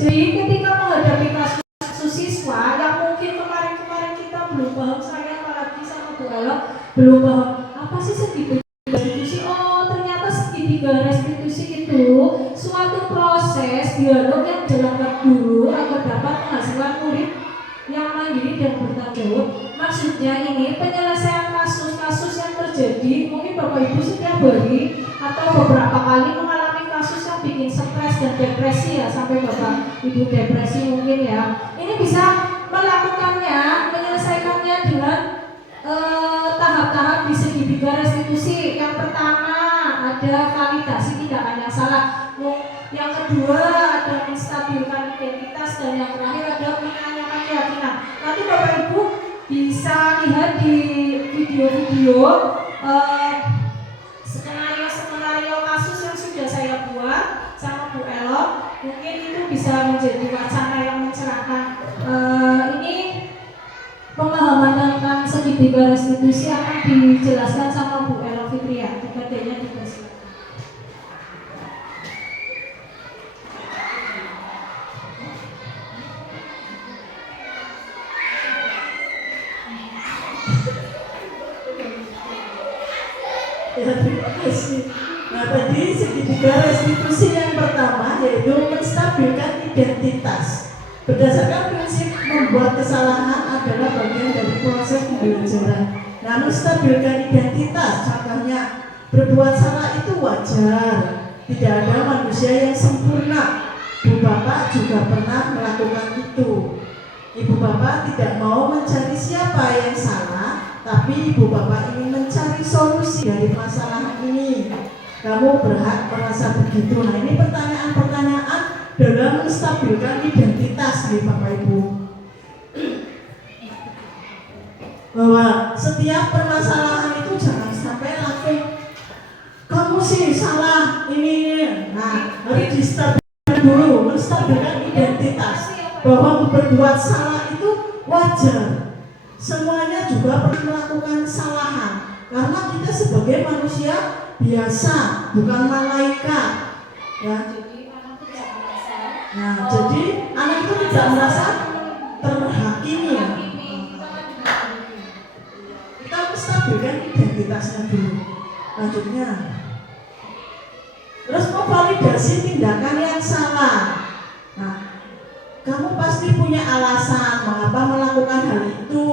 Jadi ketika menghadapi kasus siswa yang mungkin kemarin-kemarin kita belum paham, saya apalagi sama Bu Ella belum paham apa sih segitiga restitusi. Oh, ternyata segitiga restitusi itu suatu proses dialog yang dilakukan guru agar dapat menghasilkan murid yang mandiri dan bertanggung jawab. Maksudnya ini penyelesaian kasus-kasus yang terjadi, mungkin Bapak Ibu setiap hari atau beberapa kali mengalami kasus yang bikin stres dan depresi ya, sampai Bapak Ibu depresi mungkin ya. Ini bisa melakukannya, menyelesaikannya dengan tahap-tahap di segitiga restitusi. Yang pertama ada validasi tindakan yang salah. Yang kedua ada menstabilkan identitas, dan yang terakhir ada menanyakan keyakinan. Nanti Bapak Ibu bisa lihat di video-video skenario kasus yang sudah saya buat sama Bu Elo. Mungkin itu bisa menjadi wacana yang mencerahkan. Ini pemahaman tentang segitiga restitusi akan dijelaskan sama Bu Elo Fitria. Kepadanya dipersilakan. Ya, terima kasih. Nah, tadi segitiga restitusi yang pertama yaitu menstabilkan identitas. Berdasarkan prinsip membuat kesalahan adalah bagian dari proses pembelajaran. Nah, menstabilkan identitas, contohnya berbuat salah itu wajar. Tidak ada manusia yang sempurna. Bu Bapak juga pernah melakukan itu. Ibu Bapak tidak mau mencari siapa yang salah, tapi Ibu Bapak ingin mencari solusi dari masalah ini. Kamu berhak merasa begitu. Nah, ini pertanyaan-pertanyaan dalam menstabilkan identitas nih Bapak Ibu. Bahwa setiap permasalahan itu jangan sampai langsung kamu sih salah ini. Nah, harus distabilkan dulu, menstabilkan identitas. Bahwa berbuat salah itu wajar. Semuanya juga pernah melakukan kesalahan. Karena kita sebagai manusia biasa, bukan malaikat. Ya. Nah, jadi anak itu tidak merasa terhakimi. Kita menstabilkan identitasnya dulu. Lanjutnya, terus memvalidasi tindakan yang salah. Nah, kamu pasti punya alasan mengapa melakukan hal itu.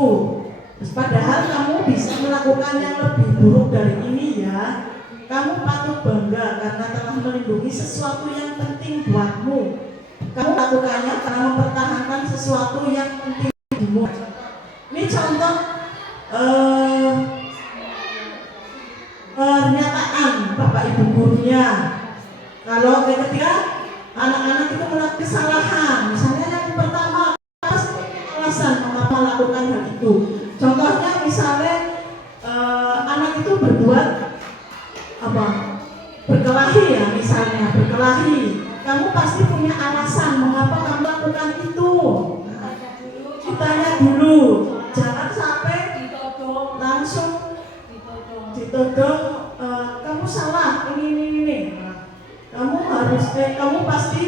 Terus padahal kamu bisa melakukan yang lebih buruk dari ini ya. Kamu patut bangga karena telah melindungi sesuatu yang penting buatmu. Kamu lakukannya karena mempertahankan sesuatu yang penting bagimu. Ini contoh pernyataan Bapak Ibu gurunya. Kalau ketika anak-anak itu melakukan kesalahan, misalnya yang pertama pasti alasan mengapa melakukan hal itu. Contohnya misalnya anak itu berbuat berkelahi ya, misalnya berkelahi. Kamu pasti punya alasan mengapa kamu lakukan itu. Nah, ditanya dulu, jangan sampai langsung ditodong kamu salah ini. Nah, kamu pasti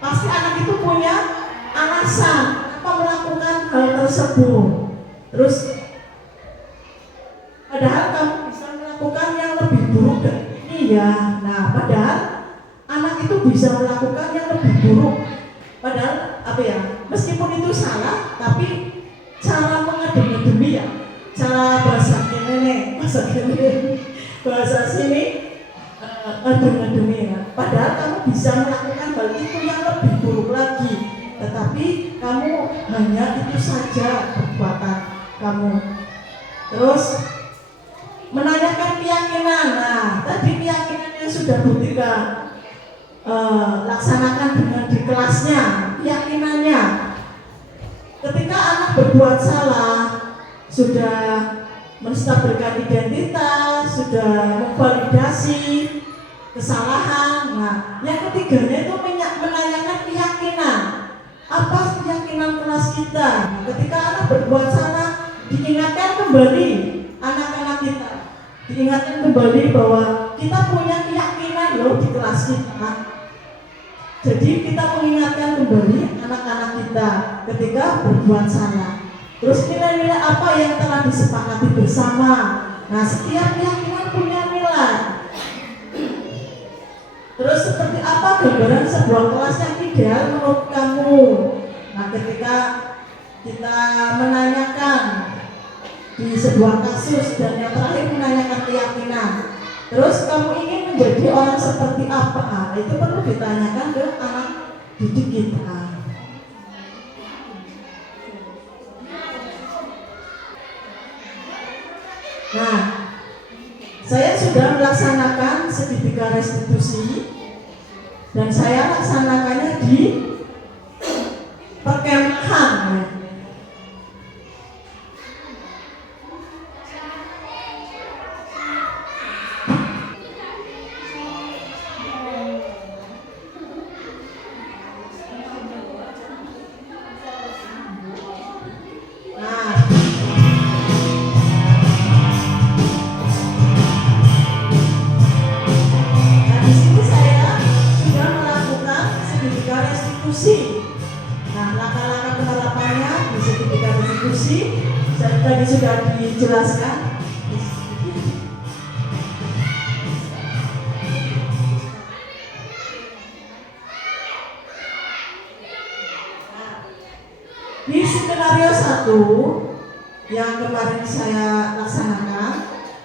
anak itu punya alasan apa melakukan hal tersebut. Terus padahal kamu bisa melakukan yang lebih buruk dari ini ya. Nah, padahal anak itu bisa melakukan yang lebih buruk. Padahal meskipun itu salah, tapi cara mengedemi ya, cara bahasa sini ngedemi ya. Padahal kamu bisa melakukan hal itu yang lebih buruk lagi, tetapi kamu hanya itu saja perbuatan kamu. Terus menanyakan keyakinan. Nah, tadi keyakinannya sudah Butika laksanakan dengan di kelasnya. Keyakinannya ketika anak berbuat salah, sudah menstabilkan identitas, sudah memvalidasi kesalahan. Nah, yang ketiganya itu menanyakan keyakinan. Apa keyakinan kelas kita? Nah, ketika anak berbuat salah, diingatkan kembali anak-anak kita, diingatkan kembali bahwa kita punya keyakinan loh di kelas kita. Jadi kita mengingatkan kembali anak-anak kita ketika berbuat salah. Terus nilai-nilai apa yang telah disepakati bersama. Nah, setiap keyakinan punya nilai. Terus seperti apa gambaran sebuah kelas yang ideal menurut kamu? Nah, ketika kita menanyakan di sebuah kasus dan yang terakhir menanyakan keyakinan, terus kamu ingin menjadi orang seperti apa? Nah, itu perlu ditanyakan ke anak didik kita. Nah, saya sudah melaksanakan segitiga restitusi dan saya laksanakannya di perkemahan. Nah, langkah-langkah penerapannya di segitiga restitusi tadi sudah dijelaskan. Di skenario 1 yang kemarin saya laksanakan,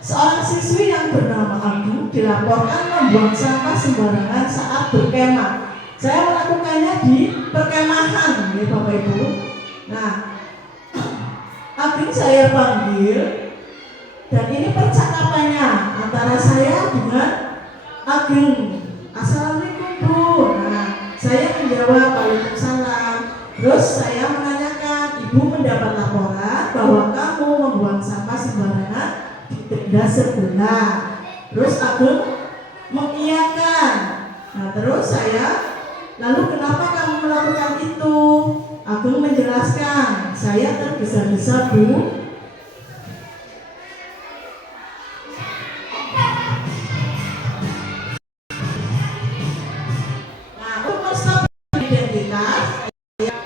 seorang siswi yang bernama Abu dilaporkan membuang sampah sembarangan saat berkemah. Saya melakukannya di perkemahan, ya Bapak Ibu. Nah, Ageng saya panggil, dan ini percakapannya antara saya dengan Ageng. Assalamualaikum Bu. Nah, saya menjawab waalaikumsalam. Terus saya menanyakan, Ibu mendapat laporan bahwa kamu membuang sampah sembarangan di tenda sebelah. Terus Ageng mengiyakan. Nah, terus saya, lalu kenapa kamu melakukan itu? Ageng menjelaskan, saya tergesa-gesa Bu. Nah, untuk menstabilkan identitas,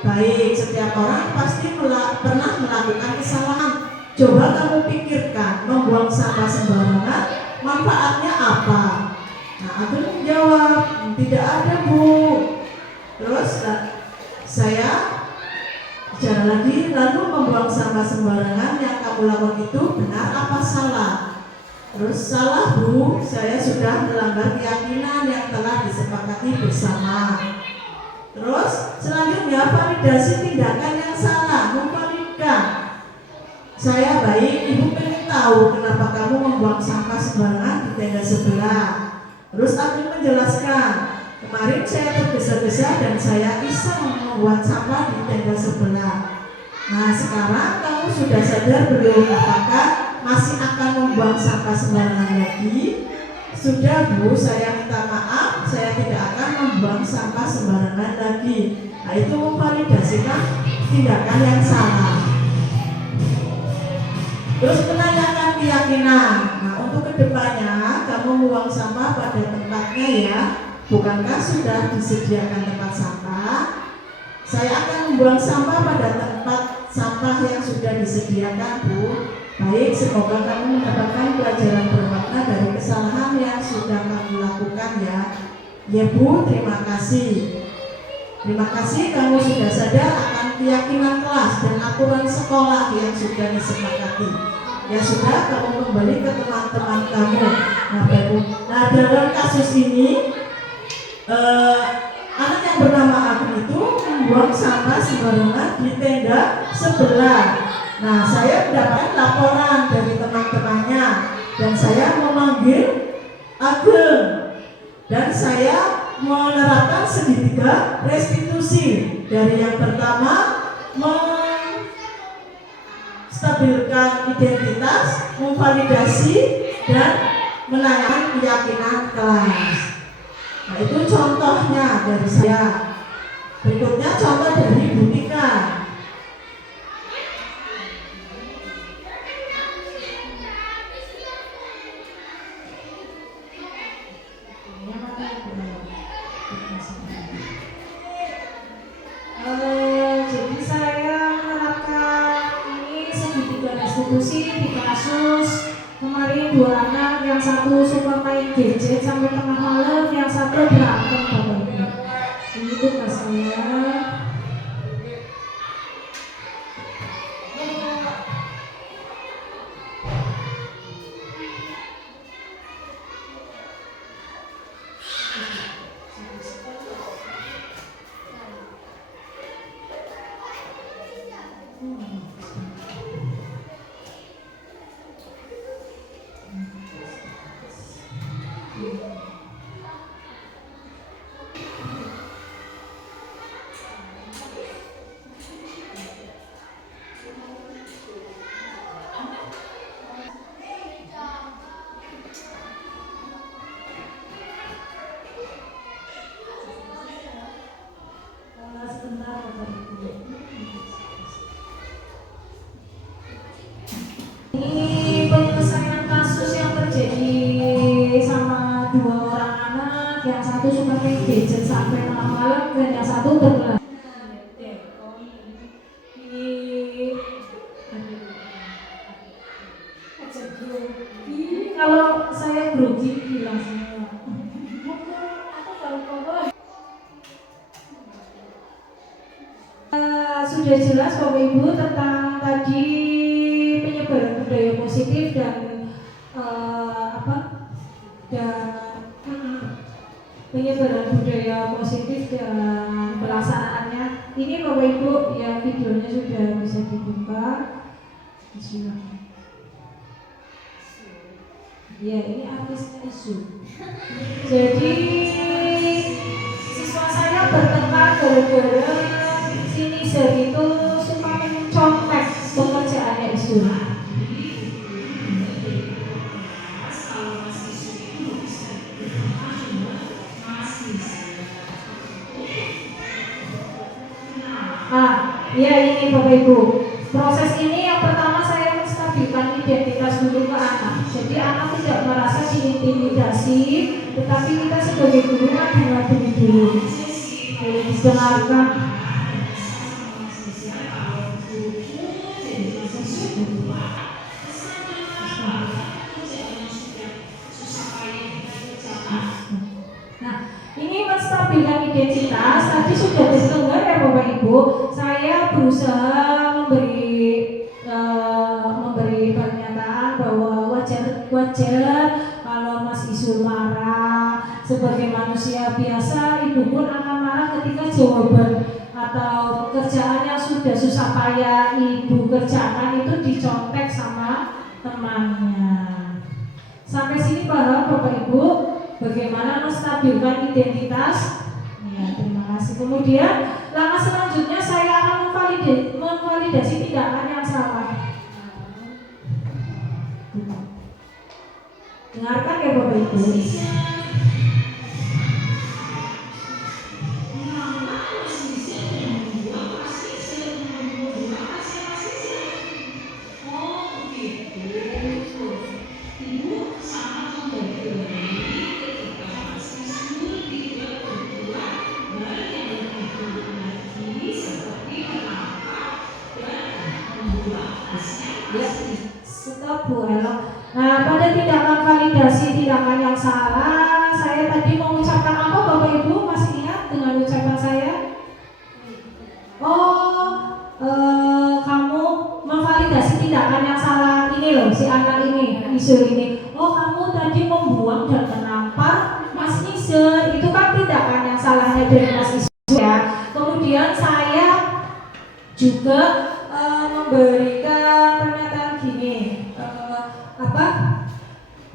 baik, setiap orang pasti pernah melakukan kesalahan. Coba kamu pikirkan, membuang sampah sembarangan, manfaatnya apa? Nah, Ageng menjawab, tidak ada Bu. Terus saya bicara lagi, lalu membuang sampah sembarangan yang kamu lakukan itu benar apa salah? Terus salah Bu, saya sudah melanggar keyakinan yang telah disepakati bersama. Terus selanjutnya validasi tindakan yang salah, memvalidkan. Saya baik, Ibu pengen tahu kenapa kamu membuang sampah sembarangan di tenda sebelah. Terus Ageng menjelaskan, kemarin saya tergesa-gesa dan saya iseng membuat sampah di tenda sebelah. Nah, sekarang kamu sudah sadar belum apakah masih akan membuang sampah sembarangan lagi? Sudah Bu, saya minta maaf, saya tidak akan membuang sampah sembarangan lagi. Nah, itu memvalidasikan tindakan yang salah. Terus menanyakan keyakinan. Nah, untuk kedepannya kamu membuang sampah pada tempatnya ya. Bukankah sudah disediakan tempat sampah? Saya akan membuang sampah pada tempat sampah yang sudah disediakan Bu. Baik, semoga kamu mendapatkan pelajaran bermakna dari kesalahan yang sudah kamu lakukan ya. Ya Bu, terima kasih. Terima kasih kamu sudah sadar akan keyakinan kelas dan aturan sekolah yang sudah disepakati. Ya sudah, kamu kembali ke teman-teman kamu. Nah, dalam kasus ini anak yang bernama Ageng itu membuang sampah sembarangan di tenda sebelah. Nah, saya mendapatkan laporan dari teman-temannya dan saya memanggil Ageng dan saya menerapkan segitiga restitusi. Dari yang pertama, menstabilkan identitas, memvalidasi dan menanyakan keyakinan kelas. Nah, itu contohnya dari saya. Berikutnya contoh dari Bu Tika. ini 2 anak, yang satu suka main gadget sampai tengah malam, yang satu berantem Bapak Ibu. Ini tugas saya. Sebentar Bapak Ibu. Ini penyelesaian kasus yang terjadi sama 2 orang anak, yang satu suka main gadget sampai malam-malam dan yang satu bergelar. Kalau saya grogi bilang semua. Sudah jelas Bapak Ibu tentang tadi penyebaran budaya positif dan penyebaran budaya positif dan pelaksanaannya. Ini Bapak Ibu ya, videonya sudah bisa dibuka. Silakan. Ya, ini artisnya isu. Jadi siswa saya bertengkar gara-gara sini itu suka mencontek pekerjaannya isu. Ya ini Bapak Ibu. Proses ini yang pertama saya menstabilkan identitas dulu ke anak. Jadi anak tidak merasa diintimidasi, tetapi kita sebagai guru kan dilatih dulu. Boleh didengarkan. Nah, ini menstabilkan identitas. Tadi sudah didengar ya Bapak Ibu. Saya berusaha memberi pernyataan bahwa wajar kalau Mas Isul marah. Sebagai manusia biasa, ibu pun akan marah ketika jawaban atau pekerjaan yang sudah susah payah ibu kerjakan itu dicontek sama temannya. Sampai sini paham Bapak Ibu bagaimana menstabilkan identitas? Ya, terima kasih. Kemudian langkah selanjutnya saya akan memvalidasi tindakan yang salah. Dengarkan ya Bapak Ibu. Stop Bu Elo. Nah, pada tindakan validasi tindakan yang salah, saya tadi mengucapkan apa Bapak Ibu? Masih ingat dengan ucapan saya? Kamu memvalidasi tindakan yang salah ini loh, si anak ini, Isul ini. Kamu tadi membuang dan menampar Mas Isul. Itu kan tindakan yang salahnya dari Mas Isul ya. Kemudian saya juga memberikan pernyataan gini,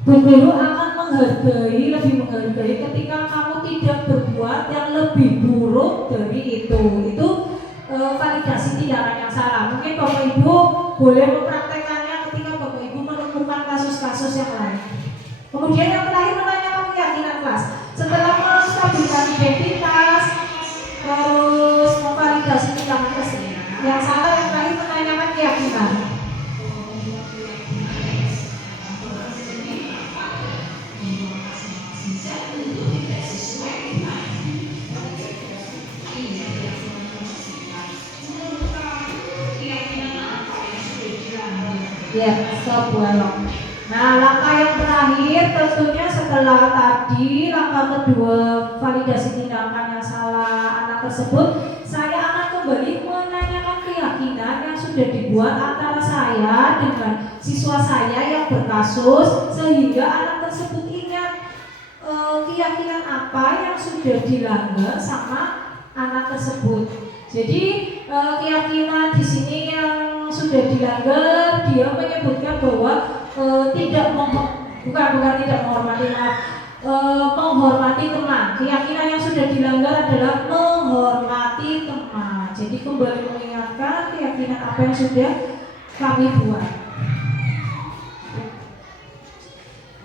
Bu Guru akan lebih menghargai ketika kamu tidak berbuat yang lebih buruk dari itu. Itu validasi tindakan yang salah. Mungkin Bapak Ibu boleh mempraktekannya ketika Bapak Ibu menemukan kasus-kasus yang lain. Kemudian yang terakhir menanyakan keyakinan kelas. Setelah menstabilkan identitas, terus memvalidasi tindakan kelas yang salah, yang terakhir menanyakan keyakinan. Ya, stop. Nah, langkah yang terakhir tentunya setelah tadi langkah kedua validasi tindakan yang salah anak tersebut, saya akan kembali menanyakan keyakinan yang sudah dibuat antara saya dengan siswa saya yang berkasus, sehingga anak tersebut ingat keyakinan apa yang sudah dilanggar sama anak tersebut. Jadi keyakinan di sini yang sudah dilanggar, dia menyebutkan bahwa bukan tidak menghormati, maaf, menghormati teman. Keyakinan yang sudah dilanggar adalah menghormati teman. Jadi kembali mengingatkan keyakinan apa yang sudah kami buat.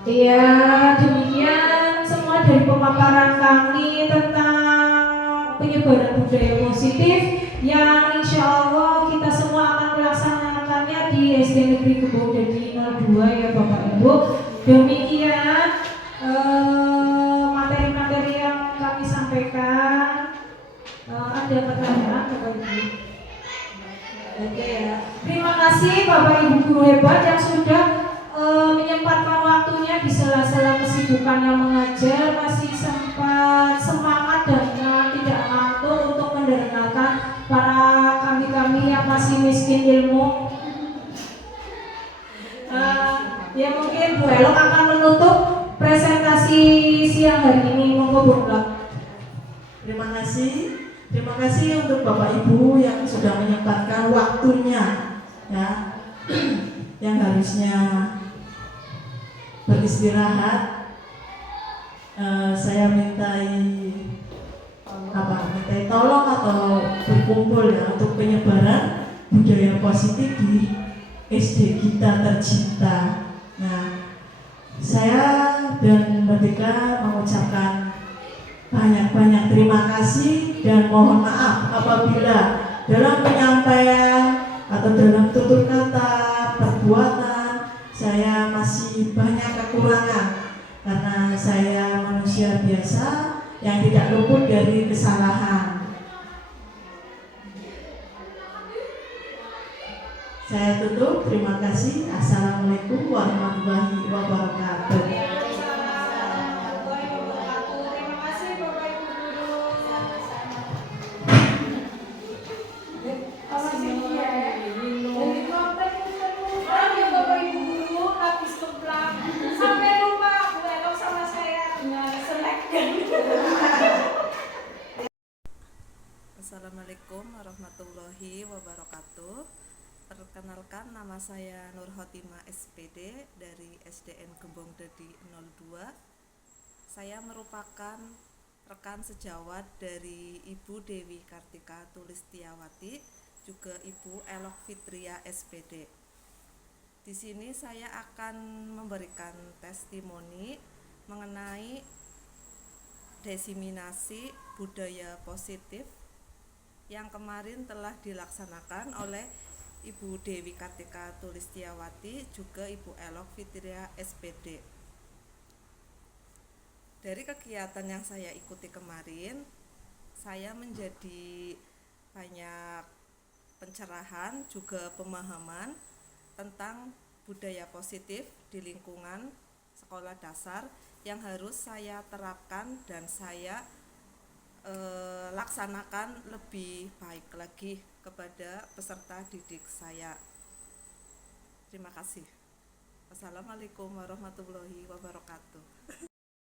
Ya, demikian semua dari pemaparan kami tentang penyebaran budaya positif yang insya Allah kita semua akan melaksanakannya di SD Negeri Kebon Dadi 02 ya Bapak Ibu. Demikian materi-materi yang kami sampaikan. Ada pertanyaan Bapak Ibu? Oke ya. Terima kasih Bapak Ibu guru hebat yang sudah menyempatkan waktunya di sela-sela kesibukannya mengajar, masih sempat semangat dan tidak ngantuk untuk mendengarkan para kami-kami yang masih miskin ilmu. Ya mungkin Bu Elok akan menutup presentasi siang hari ini. Monggo Bu Elok. Terima kasih untuk Bapak Ibu yang sudah menyempatkan waktunya ya, yang harusnya beristirahat. Saya mintai tolong atau berkumpul ya untuk penyebaran budaya positif di SD kita tercinta. Nah, saya dan Merdeka mengucapkan banyak-banyak terima kasih dan mohon maaf apabila dalam penyampaian atau dalam tutur kata, perbuatan saya masih banyak kekurangan karena saya manusia biasa yang tidak luput dari kesalahan. Saya tutup, terima kasih. Assalamualaikum warahmatullahi wabarakatuh. Terima kasih Bapak Ibu guru. Dari konten orang ya Bapak Ibu guru habis kemplang sampai lupa Bu Elok sama saya dengan selek. Assalamualaikum warahmatullahi wabarakatuh. Perkenalkan, nama saya Nur Hotima SPD dari SDN Gembong Dadi 02. Saya merupakan rekan sejawat dari Ibu Dewi Kartika Tulistiawati, juga Ibu Elok Fitria SPD. Di sini saya akan memberikan testimoni mengenai diseminasi budaya positif yang kemarin telah dilaksanakan oleh Ibu Dewi Kartika Tulistiawati juga Ibu Elok Fitria SPD. Dari kegiatan yang saya ikuti kemarin, saya menjadi banyak pencerahan juga pemahaman tentang budaya positif di lingkungan sekolah dasar yang harus saya terapkan dan saya laksanakan lebih baik lagi kepada peserta didik saya. Terima kasih. Wassalamualaikum warahmatullahi wabarakatuh.